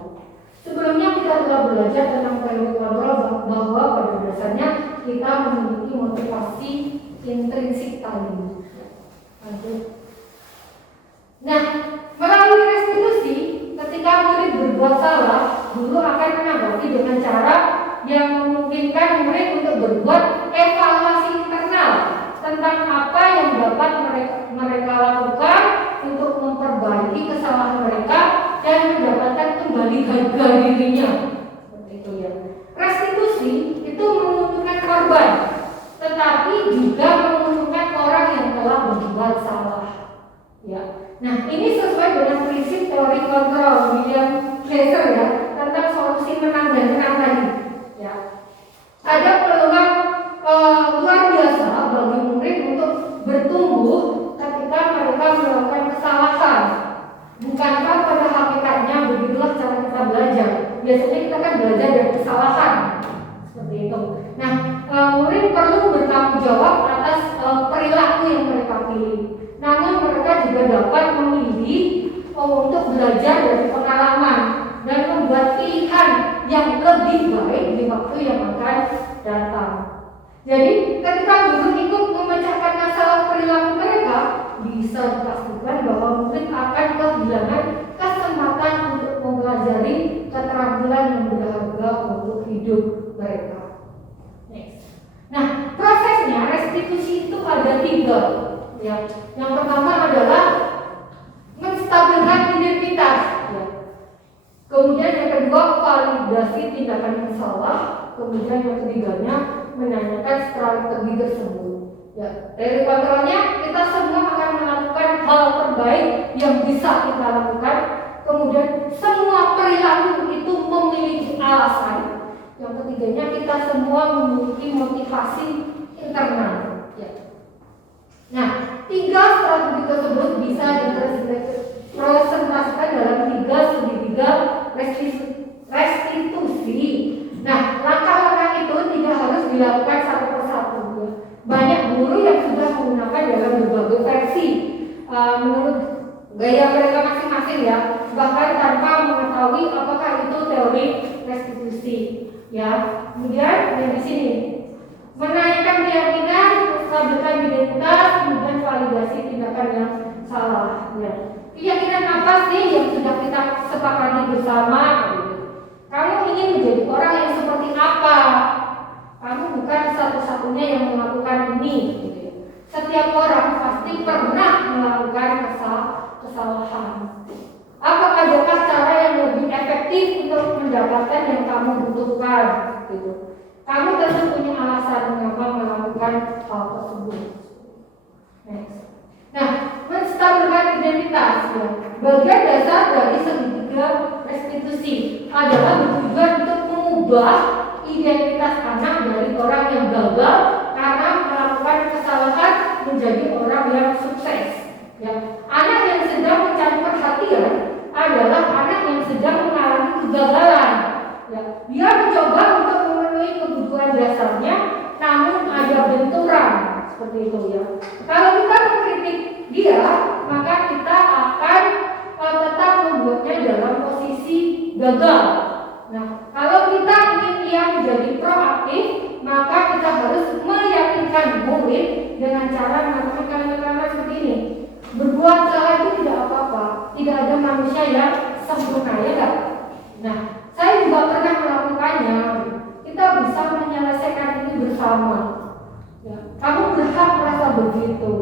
Sebelumnya kita telah belajar tentang teori kontrol bahwa pada dasarnya kita memiliki motivasi intrinsik tadi. Nah, melalui restitusi, ketika murid berbuat salah, guru akan menanggapi dengan cara yang memungkinkan murid untuk berbuat evaluasi internal tentang apa yang dapat mereka lakukan untuk memperbaiki kesalahan mereka dan mendapatkan kembali harga dirinya. Seperti itu ya. Restitusi itu menguntungkan korban, tetapi juga menguntungkan orang yang telah berbuat salah. Ya. Nah, ini sesuai dengan prinsip teori kontrol William Glasser ya, tentang solusi menang dan menang tadi. Ya. Ada peluang luar biasa bagi murid untuk bertumbuh ketika mereka melakukan kesalahan. Bukankah pada hakikatnya begitulah cara kita belajar? Biasanya kita kan belajar dari kesalahan. Seperti itu. Nah, murid perlu bertanggung jawab atas perilaku yang mereka pilih. Namun mereka juga dapat memilih untuk belajar dari pengalaman dan membuat pilihan yang lebih baik di waktu yang akan datang. Jadi ketika guru ikut memecahkan masalah perilaku mereka, bisa dipastikan bahwa murid akan kehilangan kesempatan untuk mempelajari keterampilan yang berharga untuk hidup mereka. Next. Nah, prosesnya restitusi itu ada 3. Ya. Yang pertama adalah menstabilkan identitas. Ya. Kemudian yang kedua validasi tindakan yang salah. Kemudian yang ketiganya menanyakan strategi tersebut. Ya. Dari kontrolnya kita semua akan melakukan hal terbaik yang bisa kita lakukan. Kemudian semua perilaku itu memiliki alasan. Yang ketiganya kita semua memiliki motivasi internal. Ya. Nah, 3 strategi tersebut bisa dipresentasikan dalam 3 segitiga restitusi. Nah, langkah-langkah itu tidak harus dilakukan satu persatu. Banyak guru yang sudah menggunakan dalam berbagai versi menurut gaya mereka masing-masing ya, bahkan tanpa mengetahui apakah itu teori restitusi. Ya, kemudian yang di sini menanyakan keyakinan, menstabilkan identitas, kemudian validasi tindakan yang salah. Ya. Keyakinan apa sih yang sudah kita sepakati bersama? Kamu ingin menjadi orang yang seperti apa? Kamu bukan satu-satunya yang melakukan ini. Setiap orang pasti pernah melakukan kesalahan. ya, bagian dasar dari segitiga restitusi adalah bertujuan untuk mengubah identitas anak dari orang yang gagal karena melakukan kesalahan menjadi orang yang sukses. Ya, anak yang sedang mencari perhatian adalah anak yang sedang mengalami kegagalan. Ya, dia mencoba untuk memenuhi kebutuhan dasarnya, namun ada benturan seperti itu ya. Kalau kita mengkritik dia, maka kita akan tetap membuatnya dalam posisi gagal. Nah, kalau kita ingin ia menjadi proaktif, maka kita harus meyakinkan murid dengan cara mengatakan kalimat-kalimat seperti ini. Berbuat salah itu tidak apa-apa, tidak ada manusia yang sempurna, ya kan? Nah, saya juga pernah melakukannya. Kita bisa menyelesaikan ini bersama. Ya, kamu berhak merasa begitu.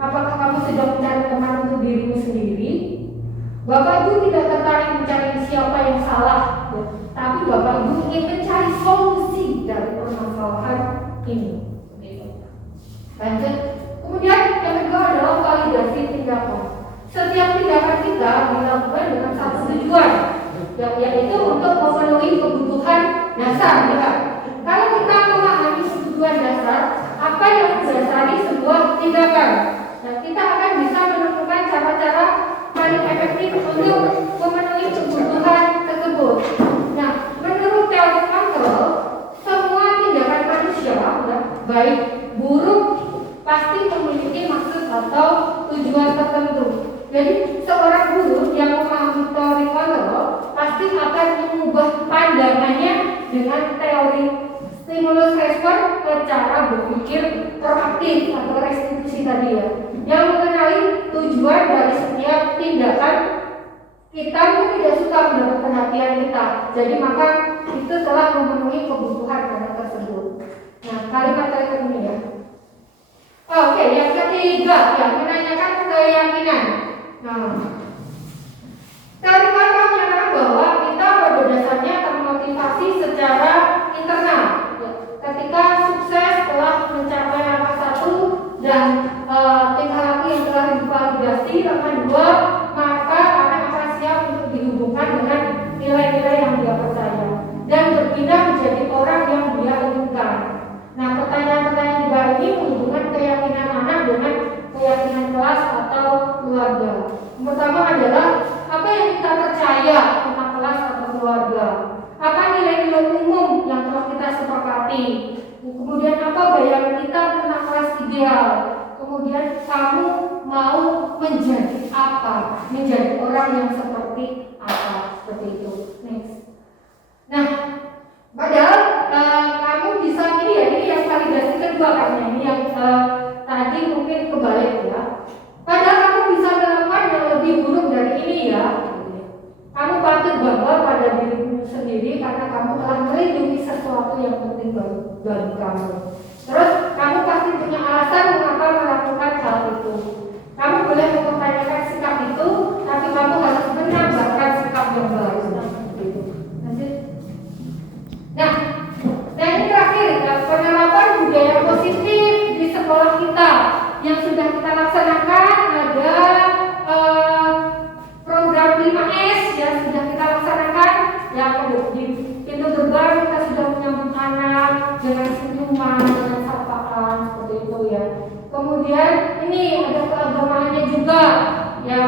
Apakah kamu sedang mencari teman untuk dirimu sendiri? Bapak Ibu tidak tertarik mencari siapa yang salah, ya, tapi Bapak Ibu ingin mencari solusi dari permasalahan ini. Lanjut. Kemudian yang kedua adalah validasi tindakan. Setiap tindakan kita dilakukan dengan satu tujuan, yaitu untuk memenuhi kebutuhan dasar. Ya. Kalau kita memahami kebutuhan dasar, apa yang mendasari sebuah tindakan, nah, kita akan bisa menemukan cara-cara paling efektif untuk memenuhi kebutuhan tersebut. Nah, menurut teori kontrol, semua tindakan manusia, ya, baik buruk, pasti memiliki maksud atau tujuan tertentu. Jadi seorang guru yang memahami teori kontrol pasti akan mengubah pandangannya dengan teori stimulus respon ke cara berpikir proaktif atau restitusi tadi ya, yang mengenali tujuan dari setiap tindakan. Kita pun tidak suka mendapat perhatian kita, jadi maka itu telah memenuhi kebutuhan anak tersebut. Nah, kalimat ini ya. Oke, yang ketiga ya, menanyakan keyakinan. Nah, teori kontrol menyatakan bahwa kita pada dasarnya termotivasi secara internal. Ya, ketika sukses telah mencapai langkah 1 dan tingkah laku yang telah divalidasi langkah 2, maka anak akan siap untuk dihubungkan dengan nilai-nilai yang dia percaya dan berpindah menjadi orang yang dia inginkan. Nah, pertanyaan-pertanyaan di bawah ini menghubungkan keyakinan anak dengan keyakinan kelas atau keluarga. Yang pertama adalah apa yang kita percaya tentang kelas atau keluarga. Apa nilai-nilai umum yang telah kita sepakati. Kemudian apa bayangan kita tentang kelas ideal. Kemudian kamu mau menjadi apa? Menjadi orang yang seperti apa? Seperti itu. Next. Nah, padahal kamu bisa ini yang validasi kedua karena ini yang tadi mungkin kebalik ya. Padahal kamu bisa melakukan yang lebih buruk dari ini ya. Kamu patut bangga pada dirimu sendiri karena kamu telah melindungi sesuatu yang penting bagi kamu. Terus kamu pasti punya alasan mengapa melakukan hal itu. Kamu boleh mempertanyakan sikap itu, tapi kamu harus menambahkan sikap yang baru. Nah, yang terakhir, penerapan budaya positif di sekolah kita yang sudah kita laksanakan ada program 5S yang sudah kita laksanakan. Ya, di pintu gerbang kita sudah menyambut anak dengan senyuman, dengan sapaan seperti itu ya. Kemudian ini ada keagamaannya juga, ya,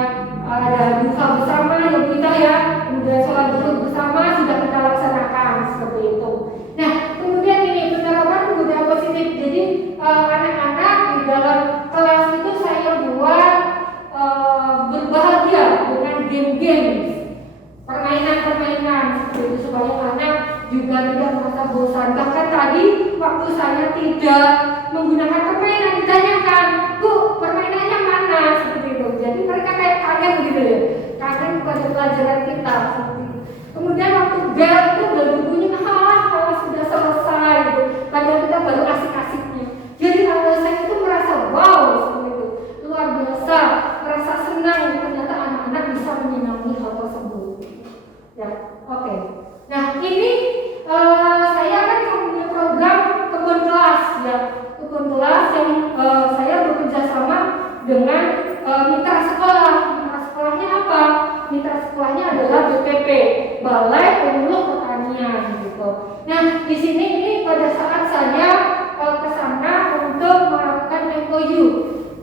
ada duha bersama yang kita ya, kemudian sholat zuhur bersama sudah kita laksanakan seperti itu. Nah, kemudian ini penerapan budaya positif. Jadi anak-anak di dalam kelas itu saya buat berbahagia dengan game-game, permainan-permainan seperti itu supaya anak juga tidak merasa bosan. Bahkan tadi waktu saya tidak menggunakan permainan ditanyakan, Bu, permainannya mana? Seperti itu. Jadi mereka kayak kaget gitu ya, kaget pada pelajaran kita seperti itu. Kemudian waktu bel itu baru bunyi, kalau sudah selesai gitu. Padahal kita baru asik-asiknya. Jadi saya itu merasa wow seperti itu, luar biasa, merasa senang ternyata anak-anak bisa menyenangi hal tersebut. Ya, oke. Nah, ini saya kan mempunyai program kebun kelas ya, kebun kelas yang saya bekerja sama dengan mitra sekolah. Mitra sekolahnya BPP, Balai Penyuluh Pertanian gitu. Nah, di sini ini pada saat saya ke sana untuk melakukan MOU,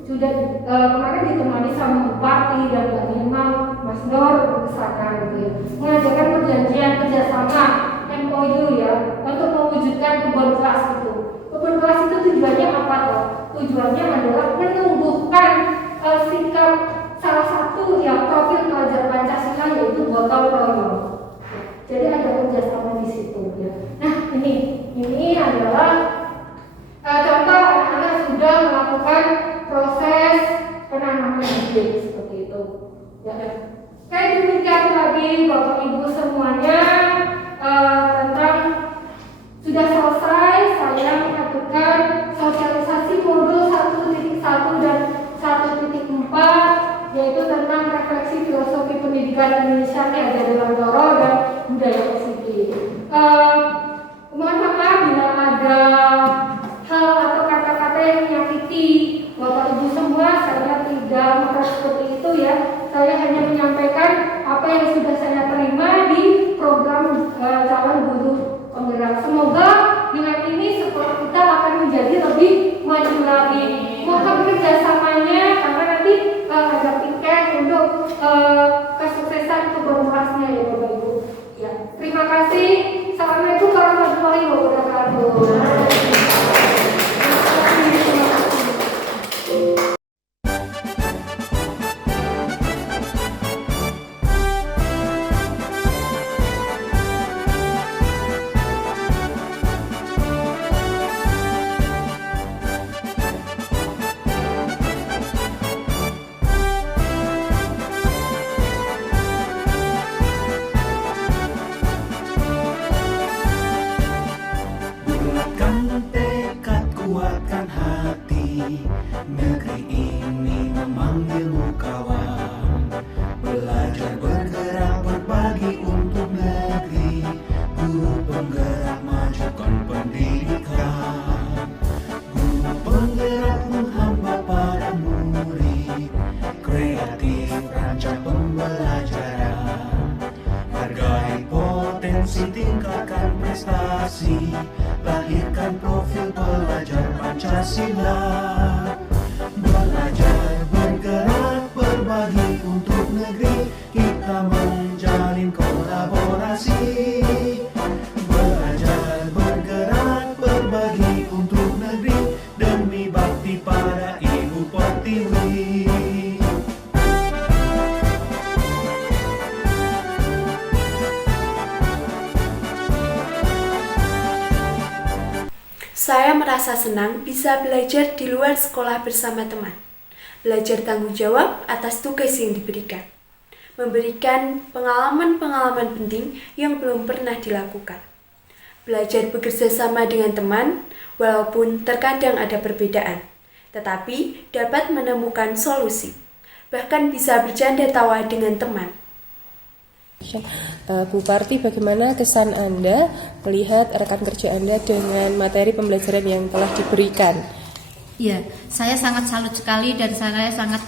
sudah kemarin ditemani sama Bupati dan Mbak Nima, Mas Nur ke sana gitu ya, mengajarkan perjanjian kerjasama MOU ya untuk mewujudkan kebun kelas itu. Kebun kelas itu tujuannya apa toh? Tujuannya adalah menumbuhkan sikap salah satu ya profil pelajar Pancasila, yaitu gotong royong. Jadi ada kerjasama di situ ya. Nah ini adalah contoh anak-anak sudah melakukan proses penanaman bibit seperti itu. Ya. Saya demikian tadi Bapak Ibu semuanya tentang sudah selesai saya melakukan sosialisasi modul 1.1 dan 1.4, yaitu tentang refleksi filosofi pendidikan Indonesia Ki Hajar Dewantara dan budaya Pasifik. Mohon maaf bila ada hal atau kata-kata yang menyakiti Bapak Ibu semua, saya tidak merasa seperti itu ya. Saya hanya menyampaikan apa yang sudah saya terima di program calon guru penggerak. Semoga dengan ini sekolah kita akan menjadi lebih maju lagi. Mohon kerjasamanya karena nanti ada tiket untuk kesuksesan keberhasilannya ya Bapak Ibu. Ya, terima kasih. Assalamualaikum warahmatullahi wabarakatuh. Negeri ini memanggilmu kawan, belajar bergerak berbagi untuk negeri, guru penggerak majukan pendidikan, guru penggerak menghamba para murid, kreatif rancang pembelajaran, hargai potensi tingkatkan prestasi, lahirkan profil pelajar Pancasila. Belajar bergerak berbagi untuk negeri, kita menjalin kolaborasi. Belajar bergerak berbagi untuk negeri, demi bakti pada Ibu Pertiwi. Saya merasa senang bisa belajar di luar sekolah bersama teman. Belajar tanggung jawab atas tugas yang diberikan. Memberikan pengalaman-pengalaman penting yang belum pernah dilakukan. Belajar bekerja sama dengan teman, walaupun terkadang ada perbedaan, tetapi dapat menemukan solusi. Bahkan bisa bercanda tawa dengan teman. Bu Parti, bagaimana kesan Anda melihat rekan kerja Anda dengan materi pembelajaran yang telah diberikan? Ya, saya sangat salut sekali dan saya sangat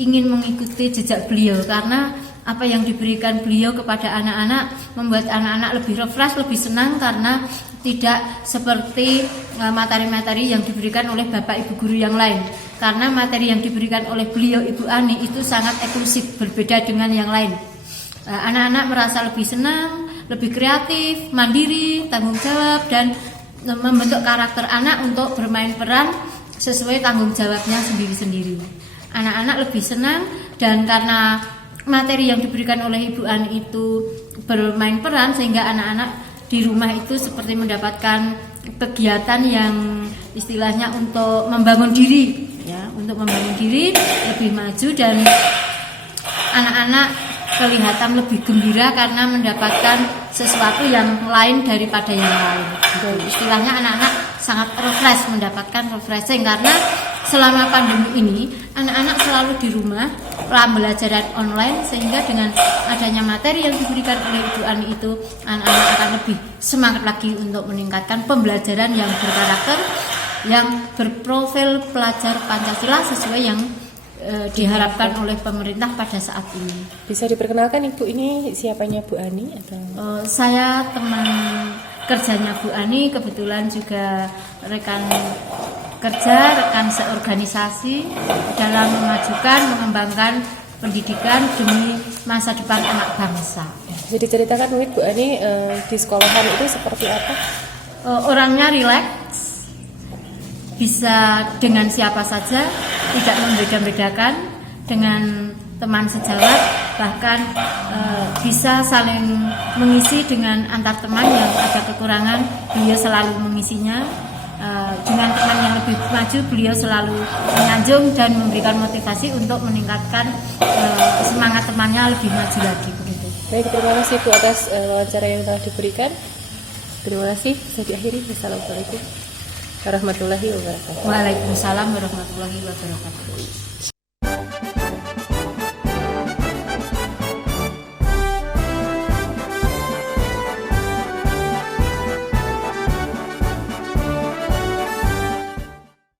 ingin mengikuti jejak beliau karena apa yang diberikan beliau kepada anak-anak membuat anak-anak lebih refresh, lebih senang karena tidak seperti materi-materi yang diberikan oleh Bapak Ibu guru yang lain. Karena materi yang diberikan oleh beliau Ibu Ani itu sangat eksklusif, berbeda dengan yang lain. Anak-anak merasa lebih senang, lebih kreatif, mandiri, tanggung jawab, dan membentuk karakter anak untuk bermain peran sesuai tanggung jawabnya sendiri-sendiri. Anak-anak lebih senang, dan karena materi yang diberikan oleh Ibu Ani itu bermain peran, sehingga anak-anak di rumah itu seperti mendapatkan kegiatan yang istilahnya untuk membangun diri, ya, untuk membangun diri lebih maju, dan anak-anak kelihatan lebih gembira karena mendapatkan sesuatu yang lain daripada yang lain. Istilahnya anak-anak sangat refresh, mendapatkan refreshing karena selama pandemi ini anak-anak selalu di rumah, pembelajaran online, sehingga dengan adanya materi yang diberikan oleh Ibu Ani itu anak-anak akan lebih semangat lagi untuk meningkatkan pembelajaran yang berkarakter, yang berprofil pelajar Pancasila sesuai yang diharapkan oleh pemerintah pada saat ini. Bisa diperkenalkan Ibu ini siapanya Bu Ani atau? Saya teman kerjanya Bu Ani, kebetulan juga rekan kerja, rekan seorganisasi dalam memajukan, mengembangkan pendidikan demi masa depan anak bangsa. Jadi ceritakan mungkin Bu Ani di sekolahan itu seperti apa? Orangnya rileks, bisa dengan siapa saja, tidak membeda-bedakan, dengan teman sejawat, bahkan bisa saling mengisi dengan antar teman yang ada kekurangan, beliau selalu mengisinya. Dengan teman yang lebih maju, beliau selalu menyanjung dan memberikan motivasi untuk meningkatkan semangat temannya lebih maju lagi. Begitu. Baik, terima kasih Bu atas wawancara yang telah diberikan. Terima kasih. Saya diakhiri. Assalamualaikum warahmatullahi wabarakatuh. Waalaikumsalam warahmatullahi wabarakatuh.